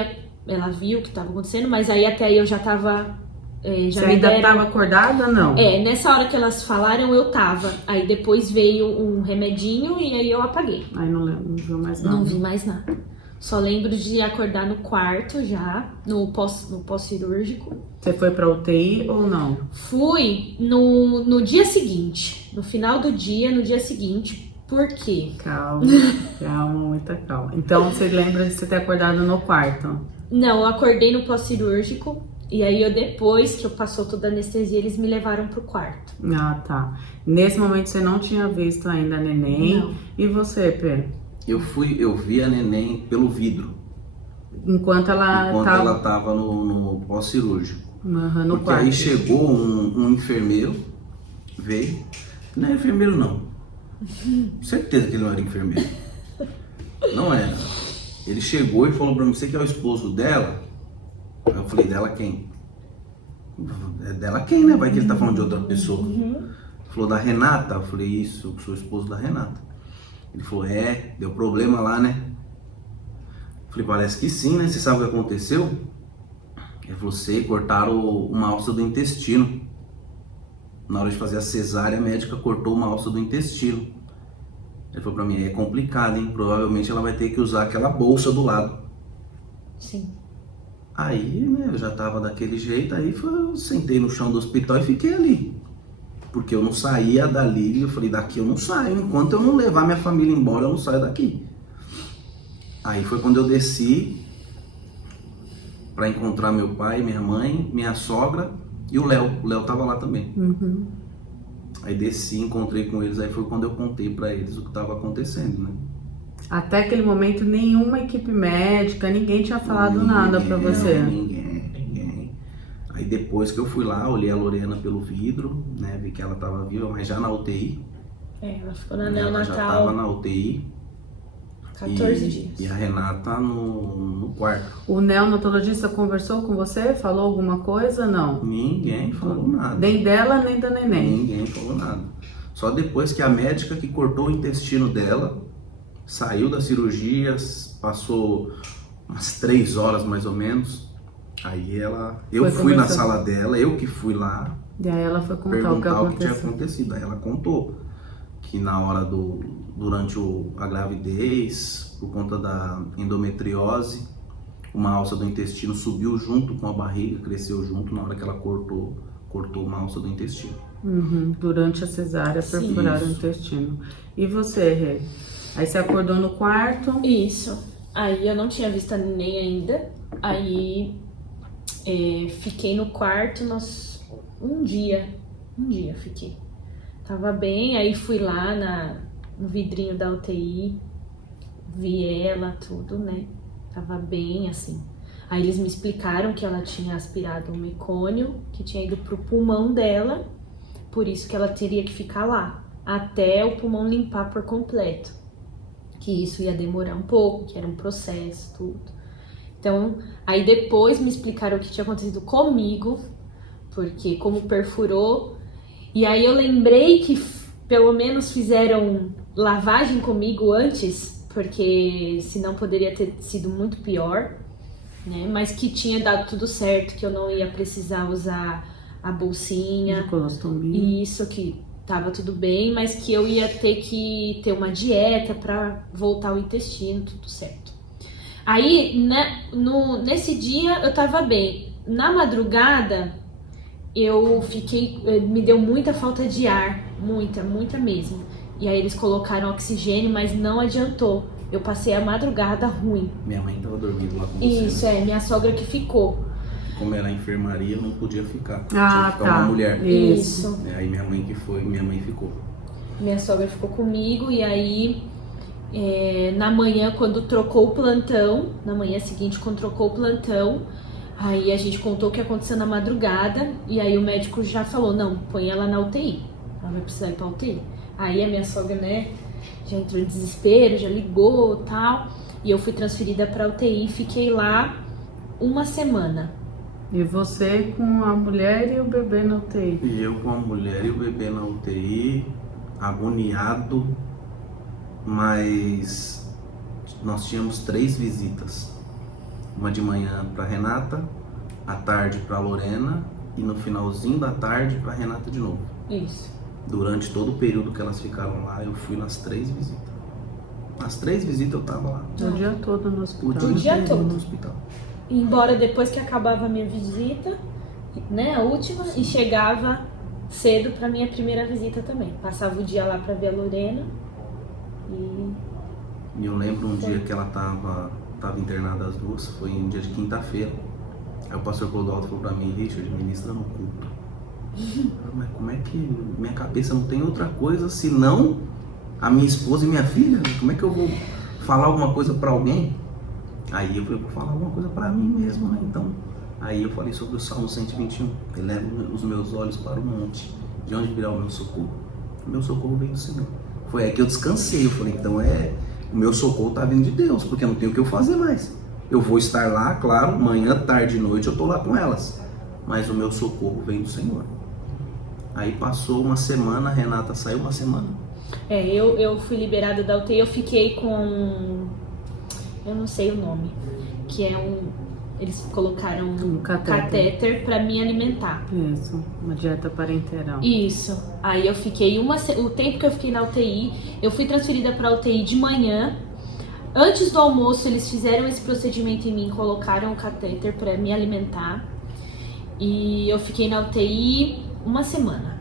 ela viu o que tava acontecendo, mas aí até aí eu já tava... Você ainda tava acordada ou não? Nessa hora que elas falaram, eu tava. Aí depois veio um remedinho e aí eu apaguei. Aí não viu mais nada. Não vi mais nada. Só lembro de acordar no quarto já, no pós-cirúrgico. Você foi pra UTI ou não? Fui no dia seguinte, no final do dia, no dia seguinte. Por quê? Calma, muita calma. Então você lembra de você ter acordado no quarto? Não, eu acordei no pós-cirúrgico. E aí depois que eu passou toda a anestesia, eles me levaram pro quarto. Ah, tá. Nesse momento você não tinha visto ainda a neném. Não. E você, Pê? Eu vi a neném pelo vidro. Enquanto ela tava no pós-cirúrgico. no Porque quarto. aí chegou um enfermeiro, veio. Não era enfermeiro, não. Certeza que ele não era enfermeiro. Não era. Ele chegou e falou pra mim, você que é o esposo dela? Aí eu falei, dela quem? É dela quem, né? Vai que ele tá falando de outra pessoa. Ele falou, da Renata? Eu falei, isso, eu sou esposo da Renata. Ele falou, deu problema lá, né? Eu falei, parece que sim, né? Você sabe o que aconteceu? Ele falou, sei, cortaram uma alça do intestino. Na hora de fazer a cesárea, a médica cortou uma alça do intestino. Ele falou pra mim, é complicado, hein? Provavelmente ela vai ter que usar aquela bolsa do lado. Sim. Aí, né, eu já tava daquele jeito, aí eu sentei no chão do hospital e fiquei ali. Porque eu não saía dali, eu falei, daqui eu não saio, enquanto eu não levar minha família embora, eu não saio daqui. Aí foi quando eu desci para encontrar meu pai, minha mãe, minha sogra e o Léo. O Léo tava lá também. Aí desci, encontrei com eles, aí foi quando eu contei para eles o que tava acontecendo, né? Até aquele momento, nenhuma equipe médica, ninguém tinha falado nada pra você. Ninguém. Aí depois que eu fui lá, olhei a Lorena pelo vidro, né? Vi que ela tava viva, mas já na UTI. Ela ficou na Ela já tava neonatal na UTI. 14 dias. E a Renata no quarto. O neonatologista conversou com você? Falou alguma coisa? Não. Ninguém falou nada. Nem dela, nem da neném. Ninguém falou nada. Só depois que a médica que cortou o intestino dela saiu da cirurgia, passou umas 3 horas mais ou menos. Aí eu fui na sala dela, eu que fui lá. E aí ela foi contar perguntar o que tinha acontecido. Aí ela contou que na hora durante a gravidez, por conta da endometriose, uma alça do intestino subiu junto com a barriga, cresceu junto na hora que ela cortou uma alça do intestino. Durante a cesárea, perfuraram o intestino. E você, Rê? Aí você acordou no quarto? Isso. Aí eu não tinha visto a neném ainda. Aí fiquei no quarto um dia fiquei. Tava bem, aí fui lá no vidrinho da UTI, vi ela, tudo, né? Tava bem, assim. Aí eles me explicaram que ela tinha aspirado um mecônio, que tinha ido pro pulmão dela, por isso que ela teria que ficar lá, até o pulmão limpar por completo. Que isso ia demorar um pouco, que era um processo, tudo. Então, aí depois me explicaram o que tinha acontecido comigo, porque como perfurou, e aí eu lembrei que pelo menos fizeram lavagem comigo antes, porque senão poderia ter sido muito pior, né? Mas que tinha dado tudo certo, que eu não ia precisar usar a bolsinha, isso, que tava tudo bem, mas que eu ia ter que ter uma dieta para voltar ao intestino, tudo certo. Aí, né, nesse dia eu tava bem. Na madrugada, me deu muita falta de ar, muita mesmo. E aí eles colocaram oxigênio, mas não adiantou. Eu passei a madrugada ruim. Minha mãe tava dormindo lá com você. Isso, minha sogra que ficou. Como era enfermaria, não podia ficar. Ah, tinha que ficar uma mulher. Isso. Aí minha mãe ficou. Minha sogra ficou comigo e aí na manhã, quando trocou o plantão, na manhã seguinte, quando trocou o plantão, aí a gente contou o que aconteceu na madrugada e aí o médico já falou, não, põe ela na UTI, ela vai precisar ir pra UTI. Aí a minha sogra, né, já entrou em desespero, já ligou e tal, e eu fui transferida pra UTI e fiquei lá uma semana. E você com a mulher e o bebê na UTI? E eu com a mulher e o bebê na UTI, agoniado, mas nós tínhamos 3 visitas. Uma de manhã para Renata, à tarde para Lorena e no finalzinho da tarde para Renata de novo. Isso. Durante todo o período que elas ficaram lá, eu fui nas 3 visitas. Nas 3 visitas eu tava lá. O dia todo no hospital? O dia todo no hospital. Embora depois que acabava a minha visita, né, a última, e chegava cedo pra minha primeira visita também. Passava o dia lá pra ver a Lorena E eu lembro um dia que ela tava internada as duas, foi um dia de quinta-feira. Aí o pastor Clodoaldo falou pra mim, Richard, ministra no culto. Mas como é que minha cabeça não tem outra coisa senão a minha esposa e minha filha? Como é que eu vou falar alguma coisa pra alguém? Aí eu falei, vou falar alguma coisa pra mim mesmo, né? Então, aí eu falei sobre o Salmo 121. Elevo os meus olhos para o monte. De onde virá o meu socorro? O meu socorro vem do Senhor. Foi aí que eu descansei. Eu falei, então o meu socorro tá vindo de Deus, porque eu não tenho o que eu fazer mais. Eu vou estar lá, claro, manhã, tarde e noite eu tô lá com elas. Mas o meu socorro vem do Senhor. Aí passou uma semana, a Renata saiu uma semana. Eu fui liberada da UTI, eu fiquei com... eu não sei o nome, que eles colocaram um catéter para me alimentar. Isso, uma dieta parenteral. Isso. Aí eu fiquei o tempo que eu fiquei na UTI, eu fui transferida para UTI de manhã. Antes do almoço eles fizeram esse procedimento em mim, colocaram o catéter para me alimentar. E eu fiquei na UTI uma semana.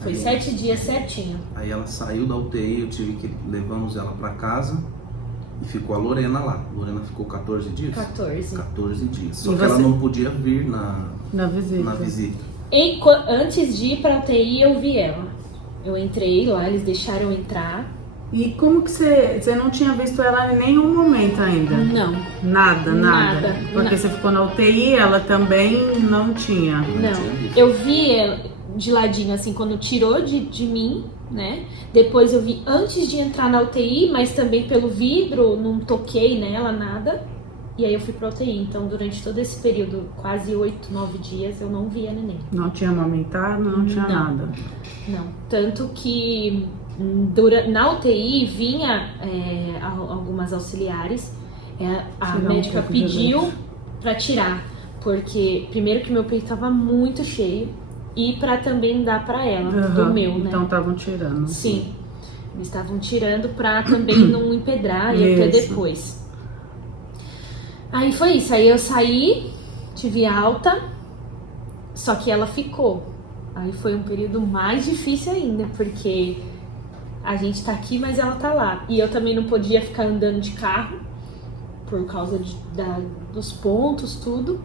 Foi 7 dias certinho. Aí ela saiu da UTI, levamos ela para casa. E ficou a Lorena lá. A Lorena ficou 14 dias? 14 dias. Só que ela não podia vir na visita. Antes de ir pra UTI, eu vi ela. Eu entrei lá, eles deixaram eu entrar. E como que você não tinha visto ela em nenhum momento ainda? Não. Nada. Porque você ficou na UTI, ela também não tinha. Não. Eu vi ela de ladinho, assim, quando tirou de mim, né? Depois eu vi antes de entrar na UTI, mas também pelo vidro, não toquei nela, nada. E aí eu fui pra UTI. Então, durante todo esse período, quase 8, 9 dias, eu não vi a neném. Não tinha amamentado, não tinha nada. Não. Tanto que na UTI vinha algumas auxiliares. A médica pediu pra tirar. Porque, primeiro que meu peito tava muito cheio. E pra também dar pra ela, do meu, né? Então estavam tirando. Sim. Eles estavam tirando pra também não empedrar e até depois. Aí foi isso. Aí eu saí, tive alta, só que ela ficou. Aí foi um período mais difícil ainda, porque a gente tá aqui, mas ela tá lá. E eu também não podia ficar andando de carro, por causa dos pontos, tudo.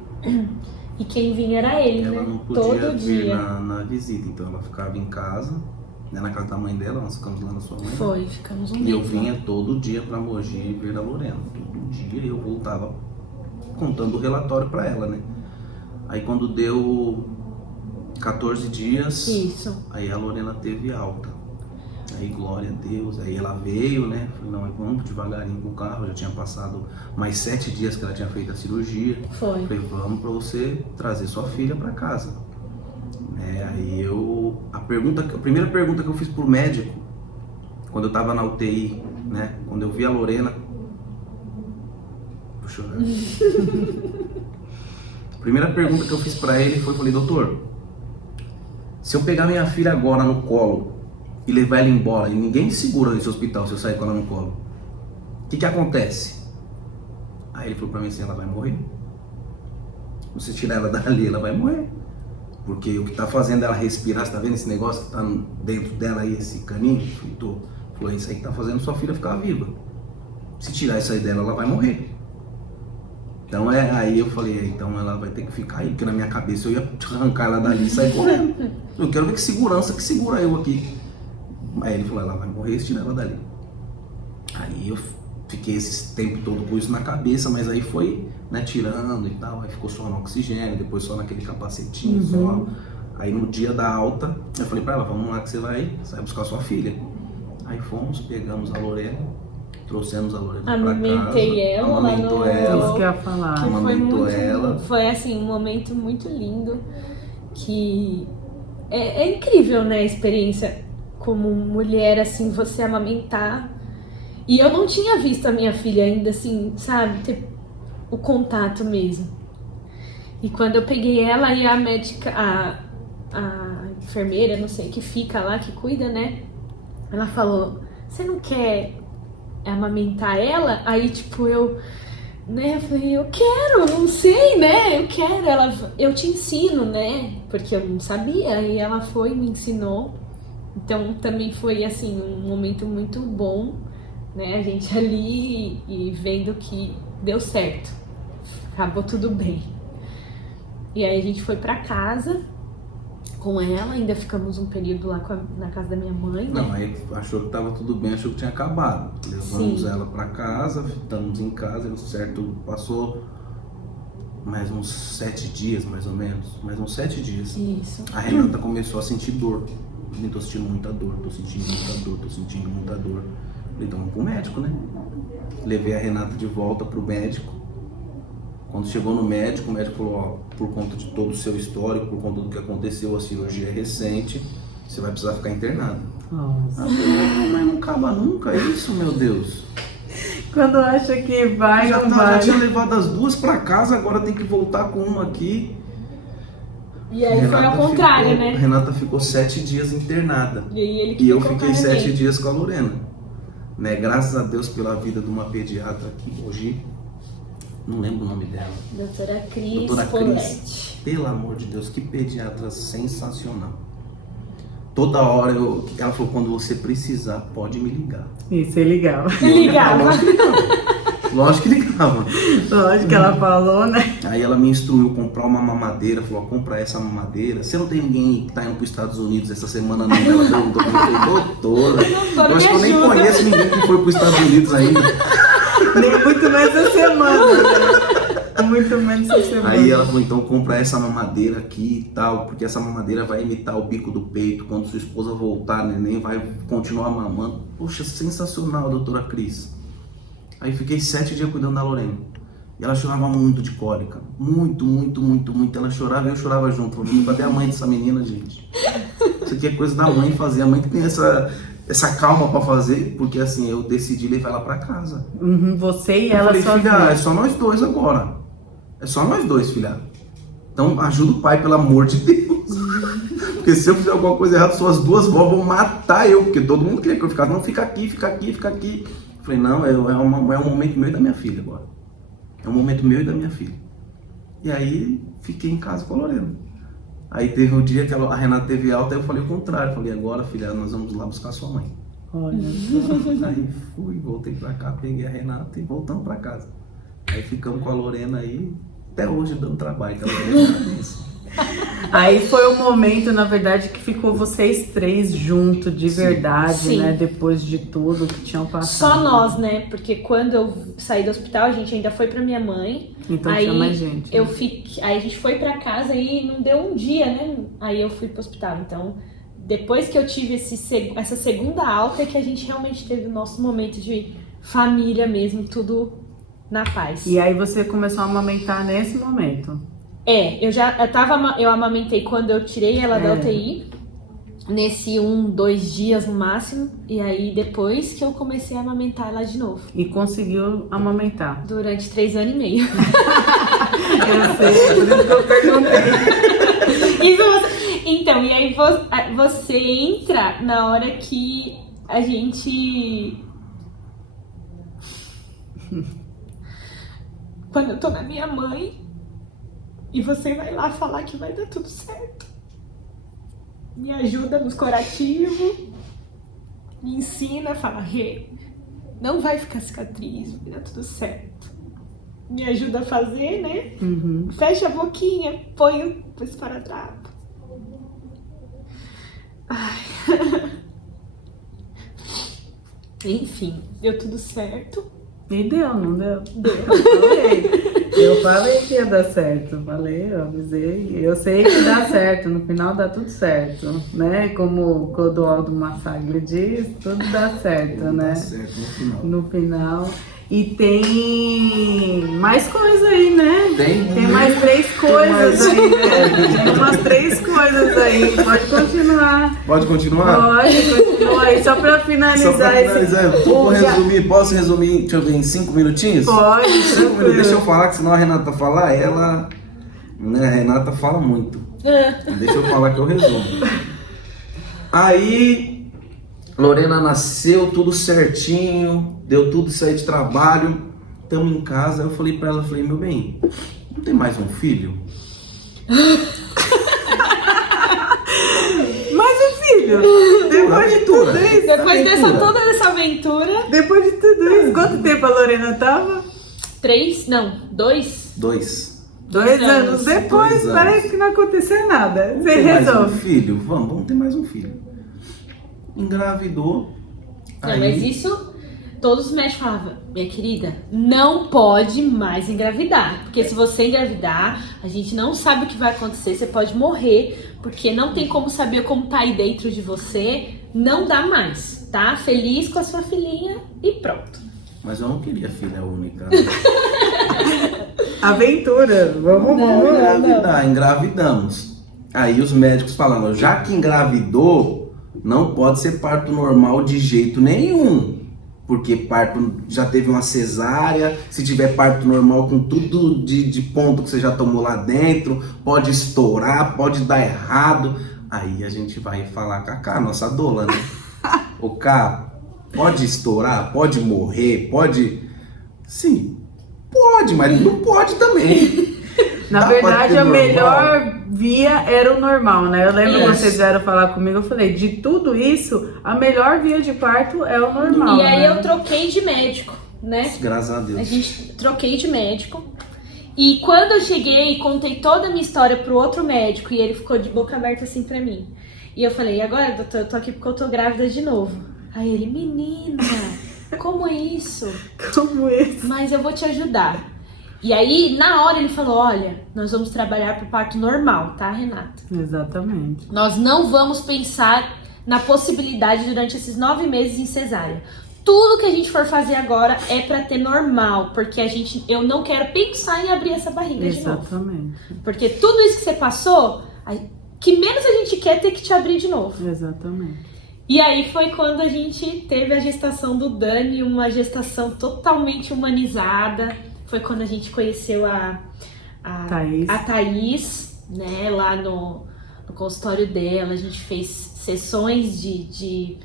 E quem vinha era ele, Ela né? não podia Todo vir dia. na visita, então ela ficava em casa, né, na casa da mãe dela, nós ficamos lá na sua mãe. Foi, ficamos um E eu mês vinha lá. todo dia pra Mogi ver a Lorena. Todo dia eu voltava contando o relatório pra ela, né? Aí quando deu 14 dias, Isso. aí a Lorena teve alta. Aí glória a Deus, aí ela veio, né? Falei, não, vamos devagarinho com o carro, já tinha passado mais 7 dias que ela tinha feito a cirurgia. Foi. Falei, vamos pra você trazer sua filha pra casa. Aí a primeira pergunta que eu fiz pro médico, quando eu tava na UTI, né? Quando eu vi a Lorena, vou chorar. A primeira pergunta que eu fiz pra ele foi, falei, doutor, se eu pegar minha filha agora no colo e levar ela embora, e ninguém me segura nesse hospital se eu sair com ela no colo, o que acontece? Aí ele falou pra mim assim, ela vai morrer. Se você tirar ela dali, ela vai morrer. Porque o que tá fazendo ela respirar, você tá vendo esse negócio que tá dentro dela aí, esse caninho? Falou, é isso aí que tá fazendo sua filha ficar viva. Se tirar isso aí dela, ela vai morrer. Então aí eu falei, então ela vai ter que ficar aí, porque na minha cabeça eu ia arrancar ela dali e sair correndo. Eu quero ver que segurança que segura eu aqui. Aí ele falou, ela vai morrer se tirar ela dali. Aí eu fiquei esse tempo todo com isso na cabeça, mas aí foi, né, tirando e tal, aí ficou só no oxigênio, depois só naquele capacetinho, só. Aí no dia da alta, eu falei pra ela, vamos lá que você vai buscar sua filha. Aí fomos, pegamos a Lorena, trouxemos a Lorena pra casa. Amamentei ela lá amamentou no... ela. Isso que eu ia falar. Que foi Amamentou muito, ela. foi assim, um momento muito lindo, que é incrível, né, a experiência como mulher, assim, você amamentar. E eu não tinha visto a minha filha ainda, assim, sabe, ter o contato mesmo. E quando eu peguei ela e a médica, a enfermeira, não sei, que fica lá, que cuida, né, ela falou, você não quer amamentar ela? Aí, tipo, eu falei, eu quero, não sei, né, eu quero. Ela, eu te ensino, né, porque eu não sabia. E ela foi, me ensinou. Então, também foi, assim, um momento muito bom, né, a gente ali e vendo que deu certo. Acabou tudo bem. E aí a gente foi pra casa com ela, ainda ficamos um período lá na casa da minha mãe, né? Não, aí achou que tava tudo bem, achou que tinha acabado. Levamos Sim. ela pra casa, estamos em casa, deu certo, passou mais uns 7 dias, mais ou menos, mais uns 7 dias. Isso. A Renata começou a sentir dor. Eu tô sentindo muita dor, tô sentindo muita dor, tô sentindo muita dor. Falei, então vamos pro médico, né? Levei a Renata de volta pro médico. Quando chegou no médico, o médico falou, ó, por conta de todo o seu histórico, por conta do que aconteceu, a cirurgia é recente, você vai precisar ficar internado. Nossa. Eu falei, mas não acaba nunca isso, meu Deus. Quando acha que vai, Já não vai. tinha levado as duas pra casa, agora tem que voltar com uma aqui. E aí foi ao contrário, né? Renata ficou 7 dias internada. E aí ele que E eu ficou fiquei com a 7 Renê. dias com a Lorena. Né? Graças a Deus pela vida de uma pediatra aqui hoje. Não lembro o nome dela. Doutora Cris Doutora Poletti. Cris. Pelo amor de Deus, que pediatra sensacional. Toda hora ela falou, quando você precisar, pode me ligar. Isso é legal. Ligava. Lógico que ligava. Lógico que ela falou, né? Aí ela me instruiu a comprar uma mamadeira, falou, ó, compra essa mamadeira. Você não tem ninguém que tá indo para os Estados Unidos essa semana não? Ela perguntou pra mim, doutora. Doutora, Eu acho que eu me nem ajuda. conheço ninguém que foi para os Estados Unidos ainda. Nem muito menos essa semana, né? Muito menos essa semana. Aí ela falou, então compra essa mamadeira aqui e tal, porque essa mamadeira vai imitar o bico do peito. Quando sua esposa voltar, neném vai continuar mamando. Poxa, sensacional, doutora Cris. Aí fiquei 7 dias cuidando da Lorena. E ela chorava muito de cólica. Muito, muito, muito, muito. Ela chorava e eu chorava junto. Cadê a mãe dessa menina, gente? Isso aqui é coisa da mãe fazer. A mãe que tem essa calma pra fazer, porque assim, eu decidi levar ela pra casa. Uhum, você e Eu ela falei, sozinha. filha, é só nós dois agora. É só nós dois, filha. Então ajuda o pai, pelo amor de Deus. Porque se eu fizer alguma coisa errada, suas duas vó vão matar eu. Porque todo mundo queria que eu ficasse. Não, fica aqui, fica aqui, fica aqui. Eu falei, não, é um momento meu e da minha filha agora. É um momento meu e da minha filha. E aí fiquei em casa com a Lorena. Aí teve um dia que a Renata teve alta, aí eu falei o contrário. Eu falei, agora, filha, nós vamos lá buscar sua mãe. Olha só. Aí fui, voltei pra cá, peguei a Renata e voltamos pra casa. Aí ficamos com a Lorena aí, até hoje dando trabalho. Que a Lorena faz isso. Aí foi o momento, na verdade, que ficou vocês três juntos, de verdade, Sim. né? Depois de tudo que tinham passado. Só nós, né? Porque quando eu saí do hospital, a gente ainda foi pra minha mãe. Então aí tinha mais gente. Eu fiquei, aí a gente foi pra casa e não deu um dia, né? Aí eu fui pro hospital. Então, depois que eu tive essa segunda alta, é que a gente realmente teve o nosso momento de família mesmo, tudo na paz. E aí você começou a amamentar nesse momento. Eu amamentei quando eu tirei ela da UTI, nesse 1-2 dias no máximo, e aí depois que eu comecei a amamentar ela de novo. E conseguiu amamentar. Durante 3 anos e meio. Eu sei, por isso que eu perguntei. Então, e aí você entra na hora que a gente... Quando eu tô na minha mãe... E você vai lá falar que vai dar tudo certo. Me ajuda nos curativos. Me ensina, fala, Rê, não vai ficar cicatriz, vai dar tudo certo. Me ajuda a fazer, né? Uhum. Fecha a boquinha, põe o esparadrapo. Ai. Enfim, deu tudo certo. E deu, não deu? Deu. Eu falei que ia dar certo. Eu avisei. Eu sei que dá certo. No final dá tudo certo, né? Como o Clodoaldo Massaglia diz, tudo dá certo, né? Dá certo no final. No final. E tem mais coisa aí, né? Tem mais 3 coisas aí, né? Tem umas 3 coisas aí. Pode continuar. Pode continuar? Pode continuar. E só pra finalizar, Só pra finalizar, posso resumir, deixa eu ver, em 5 minutinhos? Pode, 5 minutos, deixa eu tranquilo. falar, que senão a Renata falar, né, a Renata fala muito. Deixa eu falar que eu resumo. Aí, Lorena nasceu, tudo certinho, deu tudo isso aí de trabalho, estamos em casa, eu falei pra ela, meu bem, não tem mais um filho? Mas o filho, depois de tudo isso, Depois toda essa aventura... depois de tudo isso, quanto tempo a Lorena tava? 2? 2. 2 anos 2 depois, 2 anos. parece que não aconteceu nada. Você Tem mais um resolve. filho? Vamos ter mais um filho. Engravidou. Não, aí... mas isso, todos os médicos falavam, minha querida, não pode mais engravidar. Porque se você engravidar, a gente não sabe o que vai acontecer, você pode morrer, porque não tem como saber como tá aí dentro de você, não dá mais, tá? Feliz com a sua filhinha e pronto. Mas eu não queria filha única. Aventura, vamos Engravidar, engravidamos. Aí os médicos falaram, já que engravidou, não pode ser parto normal de jeito nenhum. Porque parto já teve uma cesárea, se tiver parto normal com tudo de ponto que você já tomou lá dentro, pode estourar, pode dar errado. Aí a gente vai falar com a Cá, nossa doula, né? O Cá, pode estourar, pode morrer, pode... Sim, pode, mas não pode também. Na Dá pra verdade, ter a normal? melhor via era o normal, né? Eu lembro que Isso. vocês vieram falar comigo, eu falei, de tudo isso, a melhor via de parto é o normal. E aí né? eu troquei de médico, né? Graças a Deus. A gente troquei de médico. E quando eu cheguei e contei toda a minha história pro outro médico, e ele ficou de boca aberta assim pra mim. E eu falei, agora, doutor, eu tô aqui porque eu tô grávida de novo. Aí ele, menina, como é isso? Como isso? Mas eu vou te ajudar. E aí, na hora, ele falou, olha, nós vamos trabalhar pro parto normal, tá, Renata? Exatamente. Nós não vamos pensar na possibilidade durante esses 9 meses em cesárea. Tudo que a gente for fazer agora é pra ter normal, porque eu não quero pensar em abrir essa barriga de novo. Exatamente. Porque tudo isso que você passou, que menos a gente quer é ter que te abrir de novo. Exatamente. E aí foi quando a gente teve a gestação do Dani, uma gestação totalmente humanizada. Foi quando a gente conheceu a Thaís, né, lá no consultório dela. A gente fez sessões de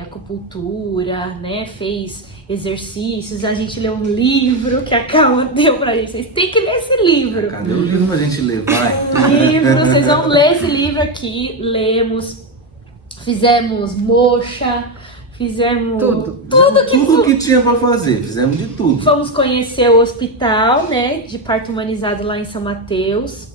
acupuntura, né, fez exercícios. A gente leu um livro que a Calma deu pra gente. Vocês têm que ler esse livro. Cadê o livro pra gente ler? Vai. Vocês vão ler esse livro aqui. Lemos, fizemos moxa, Fizemos Tudo. Tudo que tinha pra fazer, fizemos de tudo. Fomos conhecer o hospital, né, de parto humanizado lá em São Mateus.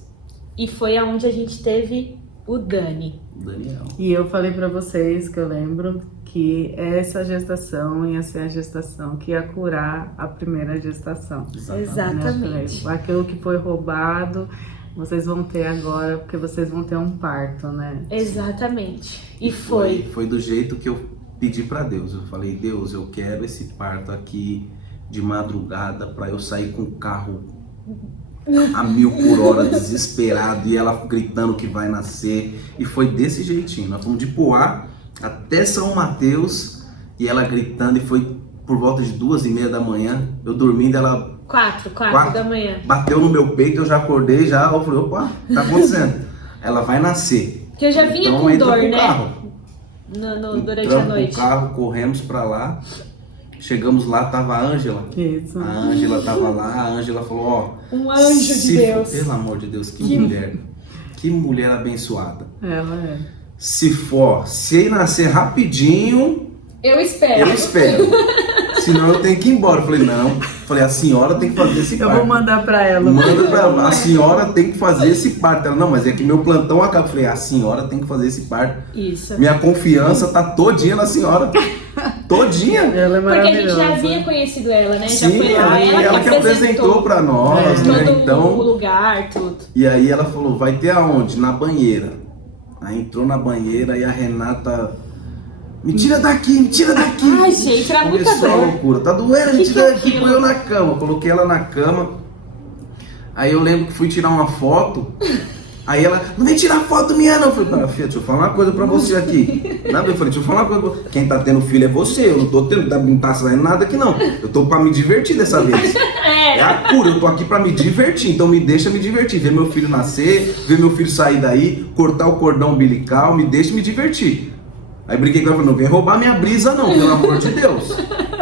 E foi aonde a gente teve o Dani. Daniel. E eu falei pra vocês, que eu lembro, que essa gestação ia ser a gestação que ia curar a primeira gestação. Exatamente. Né? Aquilo que foi roubado, vocês vão ter agora, porque vocês vão ter um parto, né? Exatamente. E foi. Foi do jeito que eu pedi pra Deus. Eu falei, Deus, eu quero esse parto aqui de madrugada pra eu sair com o carro a 1000 por hora, desesperado, e ela gritando que vai nascer. E foi desse jeitinho. Nós fomos de Poá até São Mateus e ela gritando, e foi por volta de 2h30 da manhã. Eu dormindo, ela 4 da manhã. bateu no meu peito, eu já acordei, eu falei, opa, tá acontecendo. Ela vai nascer. Que eu já vinha Então, com entra dor, pro né? carro. Durante a Entramos noite. no carro, corremos pra lá. Chegamos lá, tava a Ângela. Isso. A Ângela tava lá, a Ângela falou, ó... Um anjo de Deus. Pelo amor de Deus, que mulher. Que mulher abençoada. Ela é. Se nascer rapidinho, Eu espero. eu espero. Senão eu tenho que ir embora. Eu falei, não. Falei, a senhora tem que fazer esse Eu parto. vou mandar pra ela. Manda pra ela. A senhora tem que fazer esse parto. Ela, não, mas é que meu plantão acaba. Eu falei, a senhora tem que fazer esse parto. Isso. Minha confiança tá todinha na senhora. Todinha. Ela é Porque a gente maravilhosa. já havia conhecido ela, né? Já Sim, foi lá. ela que apresentou pra nós, né? todo Então, o lugar, tudo. e aí ela falou, vai ter aonde? Na banheira. Aí entrou na banheira e a Renata... Me tira daqui, me tira daqui. Ai, gente, era muita Começou a dor. loucura. Tá doendo, me Que tira é daqui. aquilo? Põe eu na cama. Coloquei ela na cama. Aí eu lembro que fui tirar uma foto. Aí ela, não vem tirar foto minha não. Eu falei, não, filha, deixa eu falar uma coisa pra você aqui. Nada, eu falei, deixa eu falar uma coisa pra você. Quem tá tendo filho é você. Eu não tô tendo, não tá saindo nada aqui não. Eu tô pra me divertir dessa vez. É a cura, eu tô aqui pra me divertir. Então me deixa me divertir. Ver meu filho nascer, ver meu filho sair daí, cortar o cordão umbilical, me deixa me divertir. Aí brinquei com ela, falei, não vem roubar minha brisa não, pelo amor de Deus.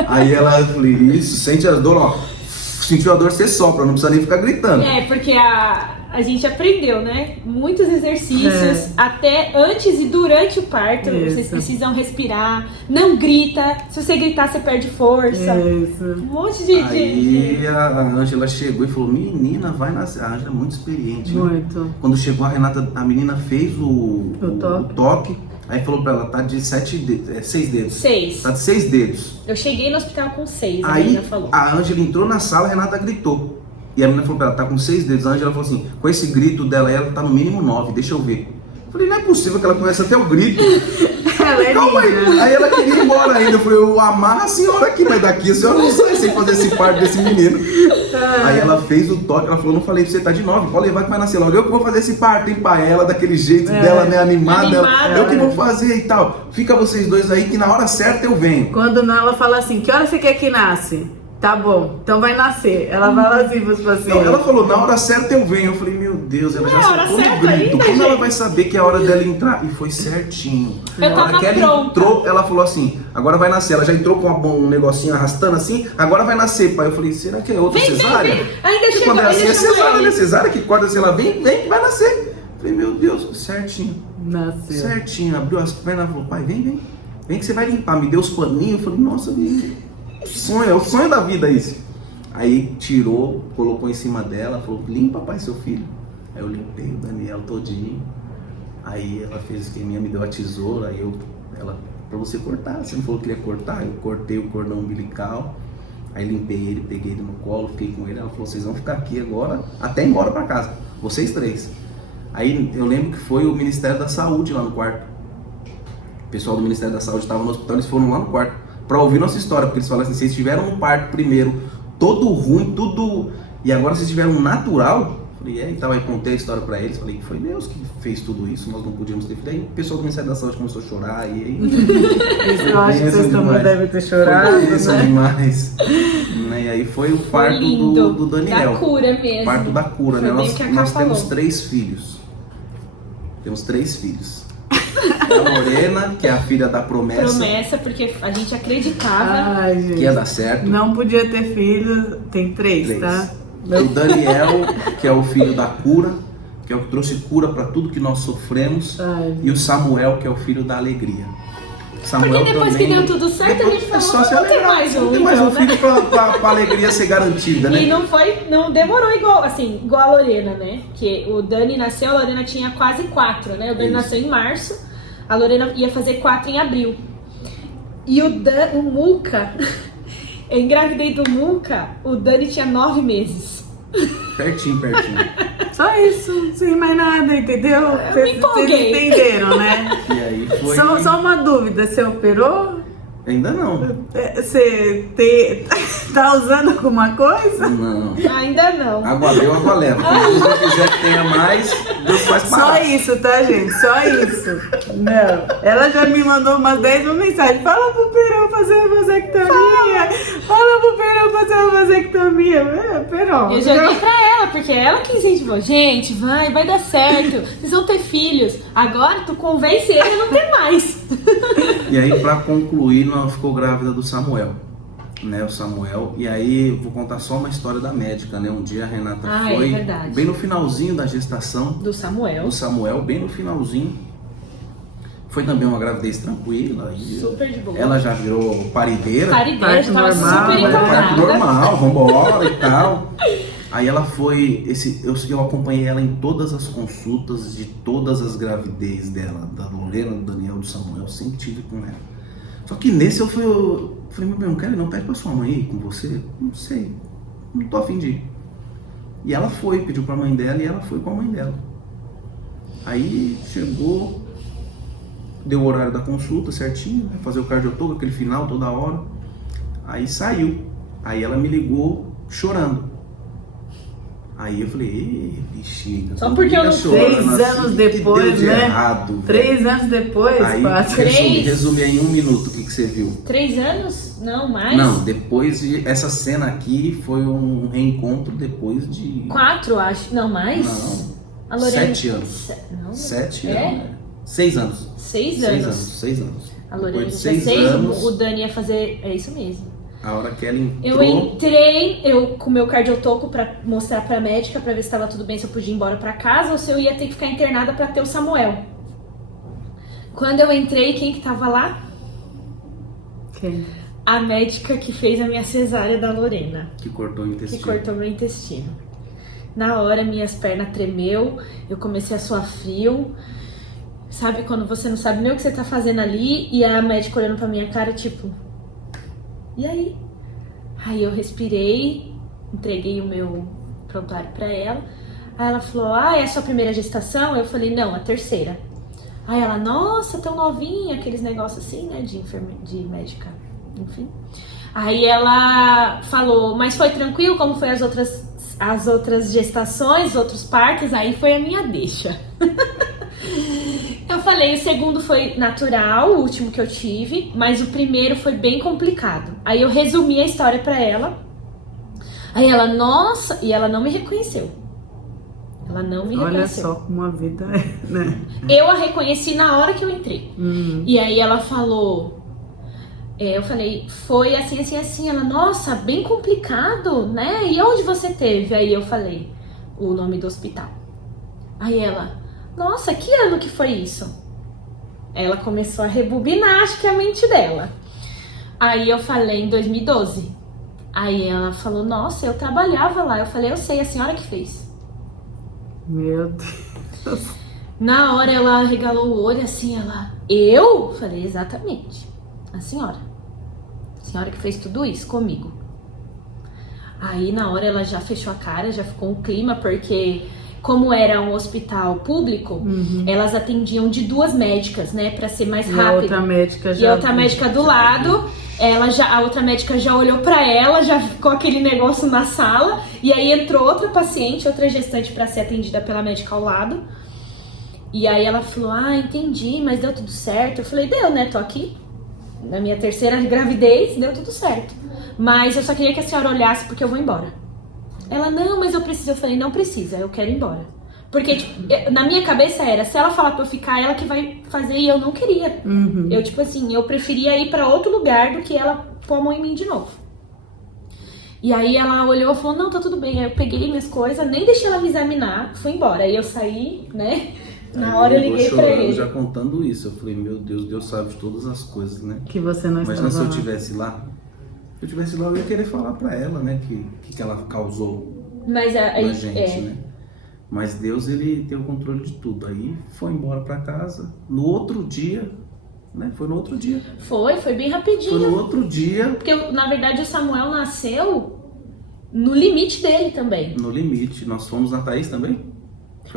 Aí ela, eu falei, isso, sente a dor, ó. Sentiu a dor, você sopra, não precisa nem ficar gritando. É, porque a gente aprendeu, né? Muitos exercícios, até antes e durante o parto. Isso. Vocês precisam respirar, não grita. Se você gritar, você perde força. Isso. Um monte de... Aí a Ângela chegou e falou, menina, vai nascer. A Ângela é muito experiente, né? Muito. Quando chegou a Renata, a menina fez o toque. Aí falou pra ela, tá de 6 dedos. 6. Tá de 6 dedos. Eu cheguei no hospital com 6, a Aí menina falou. a Ângela entrou na sala, a Renata gritou. E a menina falou pra ela, tá com 6 dedos. A Ângela falou assim, com esse grito dela, ela tá no mínimo 9, deixa eu ver. Eu falei, não é possível que ela conheça até o grito. Ela é Calma aí. linda. Aí ela queria ir embora ainda. Eu falei, eu amarro a senhora aqui, mas daqui a senhora não sai sem fazer esse parto desse menino. Aí ela fez o toque, ela falou, não falei pra você, tá de 9, pode levar que vai nascer logo. Eu que vou fazer esse parto, hein, pai? Ela daquele jeito dela, né, animada. Eu que vou fazer e tal. Fica vocês dois aí que na hora certa eu venho. Quando não, ela fala assim, que hora você quer que nasce? Tá bom, então vai nascer. Ela fala assim pros pacientes. Não, ela falou, na hora certa eu venho. Eu falei, meu Deus, ela já hora acertou no certa grito. ainda, Como gente? ela vai saber que é a hora dela entrar? E foi certinho. Eu Na hora tava que ela pronta. entrou, ela falou assim, agora vai nascer. Ela já entrou com um negocinho arrastando assim, agora vai nascer, pai. Eu falei, será que é outra cesárea? Vem. Ainda Porque chegou, quando é assim, é ainda chamou cesárea, ele. né? Cesárea que corta, sei lá, vem, que vai nascer. Eu falei, meu Deus, certinho. Nasceu. Certinho, abriu as pernas e falou, pai, vem. Vem que você vai limpar. Me deu os paninhos, eu falei, nossa, sonho, é o sonho da vida isso. Aí tirou, colocou em cima dela, falou, limpa, pai, seu filho. Aí eu limpei o Daniel todinho. Aí ela fez o esqueminha, me deu a tesoura, aí ela, pra você cortar, você não falou que queria cortar? Eu cortei o cordão umbilical, aí limpei ele, peguei ele no colo, fiquei com ele. Ela falou, vocês vão ficar aqui agora, até ir embora pra casa, vocês 3. Aí eu lembro que foi o Ministério da Saúde lá no quarto. O pessoal do Ministério da Saúde estava no hospital, eles foram lá no quarto pra ouvir nossa história, porque eles falaram assim, vocês tiveram um parto primeiro, todo ruim, tudo, e agora vocês tiveram um natural. Falei, então aí contei a história pra eles, falei que foi Deus que fez tudo isso, nós não podíamos ter filho. Aí o pessoal do Ministério da Saúde começou a chorar, e aí... Eu acho que vocês também devem ter chorado, Foi né? demais. E aí foi o parto lindo, do Daniel. da cura mesmo. O parto da cura, Foi né? bem Nós, que a nós Ká temos falou. 3 filhos. Temos 3 filhos. A Lorena, que é a filha da Promessa, porque a gente acreditava. Ai, gente. que ia dar certo. Não podia ter filho, tem 3, 3. tá? O Daniel, que é o filho da cura, que é o que trouxe cura para tudo que nós sofremos. Ai, E o Samuel, que é o filho da alegria. Samuel Porque depois também. que deu tudo certo, a gente Depois falou, se vamos ter alegrar, mais vamos um, ter mais um então, né? filho pra alegria ser garantida, né? E não demorou igual a Lorena, né? Que o Dani nasceu, a Lorena tinha quase 4, né? O Dani Isso. nasceu em março, a Lorena ia fazer 4 em abril. E o Muca, eu engravidei do Muca, o Dani tinha 9 meses. Pertinho. Só isso, sem mais nada, entendeu? Vocês empolguei. entenderam, né? E aí foi. Só uma dúvida, você operou? Ainda não. Você tá usando alguma coisa? Não. Ainda não. Água deu, água leva. Se Deus quiser que tenha mais, Deus faz Só parar. isso, tá, gente? Só isso. Não. Ela já me mandou umas 10 mensagens. Fala pro Perão fazer uma vasectomia. Fala pro Perão fazer uma vasectomia. Perão. Eu joguei pra ela, porque é ela que incentivou. Gente, vai dar certo. Vocês vão ter filhos. Agora tu convence ele a não ter mais. E aí, pra concluir, ela ficou grávida do Samuel. Né, o Samuel. E aí, eu vou contar só uma história da médica, né? Um dia a Renata foi é verdade. bem no finalzinho da gestação Do Samuel. do Samuel, bem no finalzinho. Foi também uma gravidez tranquila. E Super de boa. ela já virou parideira. Parideira, já tava normal, super né? Parto empolgada. normal, vambora e tal. Aí ela foi, eu acompanhei ela em todas as consultas de todas as gravidez dela, da Lorena, do Daniel, do Samuel, sempre tive com ela. Só que nesse eu falei, meu bem, não quero não, pede pra sua mãe ir com você? Não sei, não tô afim de ir. E ela foi, pediu pra mãe dela e ela foi com a mãe dela. Aí chegou, deu o horário da consulta certinho, né, fazer o cardiotoco, aquele final toda hora. Aí saiu, aí ela me ligou chorando. Aí eu falei, ei, bichinha. Só porque eu não- 3 anos depois, de né? errado, 3 anos depois, Aí, passa. resume aí em 1 minuto o que você viu. 3 anos? Não, mais? Não, depois de. Essa cena aqui foi um reencontro depois de. 4, acho. Não, mais? Não. A Lorena... 7 anos. Não, 7 É? anos. 6 anos. 6 6 anos. anos. 6 anos. A Lorena Depois de tinha 6 6, anos, o Dani ia fazer... É isso mesmo. a hora que ela entrou. Eu entrei, com o meu cardiotoco pra mostrar pra médica, pra ver se tava tudo bem, se eu podia ir embora pra casa ou se eu ia ter que ficar internada pra ter o Samuel. Quando eu entrei, quem que tava lá? Quem? A médica que fez a minha cesárea da Lorena, Que cortou o que intestino. cortou meu intestino. Na hora, minhas pernas tremeu, eu comecei a suar frio. Sabe quando você não sabe nem o que você tá fazendo ali e a médica olhando pra minha cara, tipo... E aí? Aí eu respirei, entreguei o meu prontuário pra ela. Aí ela falou, é a sua primeira gestação? Eu falei, não, a terceira. Aí ela, nossa, tão novinha, aqueles negócios assim, né, de médica, enfim. Aí ela falou, mas foi tranquilo, como foi as outras gestações, outros partos? Aí foi a minha deixa. Eu falei, o segundo foi natural, o último que eu tive, mas o primeiro foi bem complicado. Aí eu resumi a história pra ela. Aí ela, nossa, e ela não me reconheceu. Ela não me Olha reconheceu. só como a vida é, né? Eu a reconheci na hora que eu entrei. E aí ela falou, eu falei, foi assim, assim, assim. Ela, nossa, bem complicado, né? E onde você teve? Aí eu falei o nome do hospital. Aí ela, nossa, que ano que foi isso? Ela começou a rebobinar, acho que a mente dela. Aí eu falei, em 2012. Aí ela falou, nossa, eu trabalhava lá. Eu falei, eu sei, a senhora que fez. Meu Deus. Na hora ela regalou o olho assim, ela... Eu? Falei, exatamente. A senhora. A senhora que fez tudo isso comigo. Aí na hora ela já fechou a cara, já ficou um clima, porque... Como era um hospital público, elas atendiam de 2 médicas, né? Pra ser mais E rápido. a outra médica já... E a outra médica do lado, a outra médica já olhou pra ela, já ficou aquele negócio na sala. E aí entrou outra paciente, outra gestante pra ser atendida pela médica ao lado. E aí ela falou, entendi, mas deu tudo certo. Eu falei, deu, né? Tô aqui. Na minha terceira gravidez, deu tudo certo. Mas eu só queria que a senhora olhasse porque eu vou embora. Ela, não, mas eu preciso. Eu falei, não precisa, eu quero ir embora. Porque, tipo, na minha cabeça era, se ela falar pra eu ficar, ela que vai fazer, e eu não queria. Eu, tipo assim, eu preferia ir pra outro lugar do que ela pôr a mão em mim de novo. E aí ela olhou e falou, não, tá tudo bem. Aí eu peguei minhas coisas, nem deixei ela me examinar, fui embora. Aí eu saí, né, Na hora eu liguei pra ele. Já contando isso, eu falei, meu Deus, Deus sabe de todas as coisas, né? Que você não estava Imagina se eu lá. estivesse lá. Se eu estivesse lá, eu ia querer falar pra ela, né? Que ela causou Mas na aí, gente, né? Mas Deus, ele tem o controle de tudo. Aí foi embora pra casa. No outro dia, né? Foi no outro dia. Foi bem rapidinho. Foi no outro dia, Porque, na verdade, o Samuel nasceu no limite dele também. no limite. Nós fomos na Thaís também?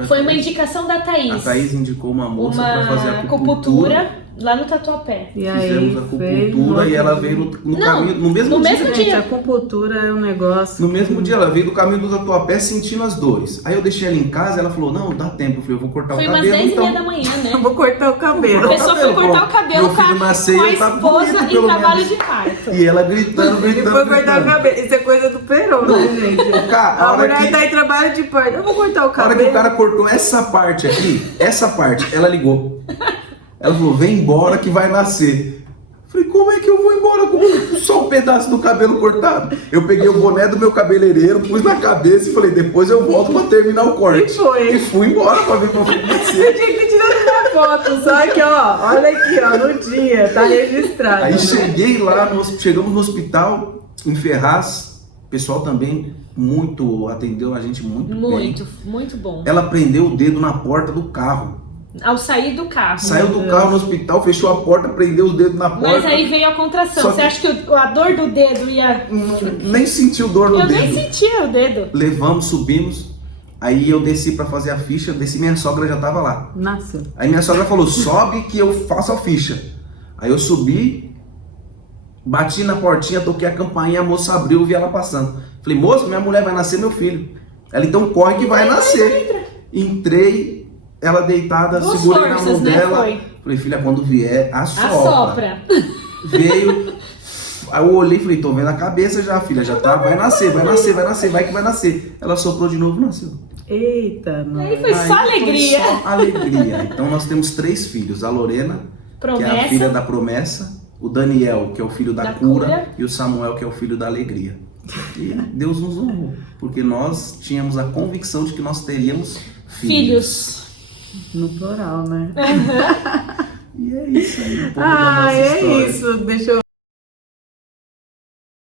Foi uma indicação da Thaís. A Thaís indicou uma moça pra fazer Uma acupuntura. acupuntura lá no Tatuapé. E aí, Fizemos acupuntura e ela veio no Não, caminho, no mesmo no dia. mesmo Gente, dia. a acupuntura é um negócio. No mesmo dia, ela veio do caminho do Tatuapé sentindo as dores. Aí eu deixei ela em casa, ela falou, não, dá tempo. Eu falei, eu vou cortar Foi o umas cabelo, 10h30 então. da manhã, Eu né? vou cortar o cabelo. A pessoa foi cortar o cabelo Meu filho nasceu, com a eu tava esposa bonito, em pelo trabalho menos. de parto. E ela gritando. E foi cortar o cabelo. Isso é coisa do Perón, né, gente? Cara, A a hora mulher que- tá em trabalho de parto. Eu vou cortar o A hora que cabelo. o cara cortou essa parte aqui, ela ligou. Ela falou, vem embora que vai nascer. Falei, como é que eu vou embora com só um pedaço do cabelo cortado? Eu peguei o boné do meu cabeleireiro, pus na cabeça e falei, depois eu volto pra terminar o corte. E foi. E fui embora pra ver como foi Eu nascer. tinha que tirar uma foto, só que ó, olha aqui, ó, no dia, tá registrado. Aí né? cheguei lá, chegamos no hospital, em Ferraz, o pessoal também atendeu a gente muito bem. Muito bom. Ela prendeu o dedo na porta do carro. Ao sair do carro. Saiu do carro no hospital, fechou a porta, prendeu os dedos na porta. Mas aí veio a contração. Só Você que- acha que a dor do dedo ia... Nem sentiu dor no Eu dedo. nem sentia o dedo. Levamos, subimos. Aí eu desci pra fazer a ficha, minha sogra já tava lá. Nasceu. Aí minha sogra falou, sobe que eu faço a ficha. Aí eu subi, bati na portinha, toquei a campainha, a moça abriu, vi ela passando. Falei, moça, minha mulher vai nascer, meu filho. Ela, então corre que vai nascer. Entrei, ela deitada, Duas segurei na forças, mão né, dela. foi? Falei, filha, quando vier, assopra. Assopra. Veio, aí eu olhei e falei, tô vendo a cabeça já, filha, já tá, vai nascer, vai que vai nascer. Ela soprou de novo e nasceu. Eita, mano. Aí foi só alegria. Foi só alegria. Então nós temos 3 filhos, a Lorena, que é a Promessa. filha da promessa, o Daniel, que é o filho da Da cura, cura. e o Samuel, que é o filho da alegria. E Deus nos honrou, porque nós tínhamos a convicção de que nós teríamos filhos. No plural, né? E é isso aí, um pouco da Ah, nossa é história. isso. Deixa eu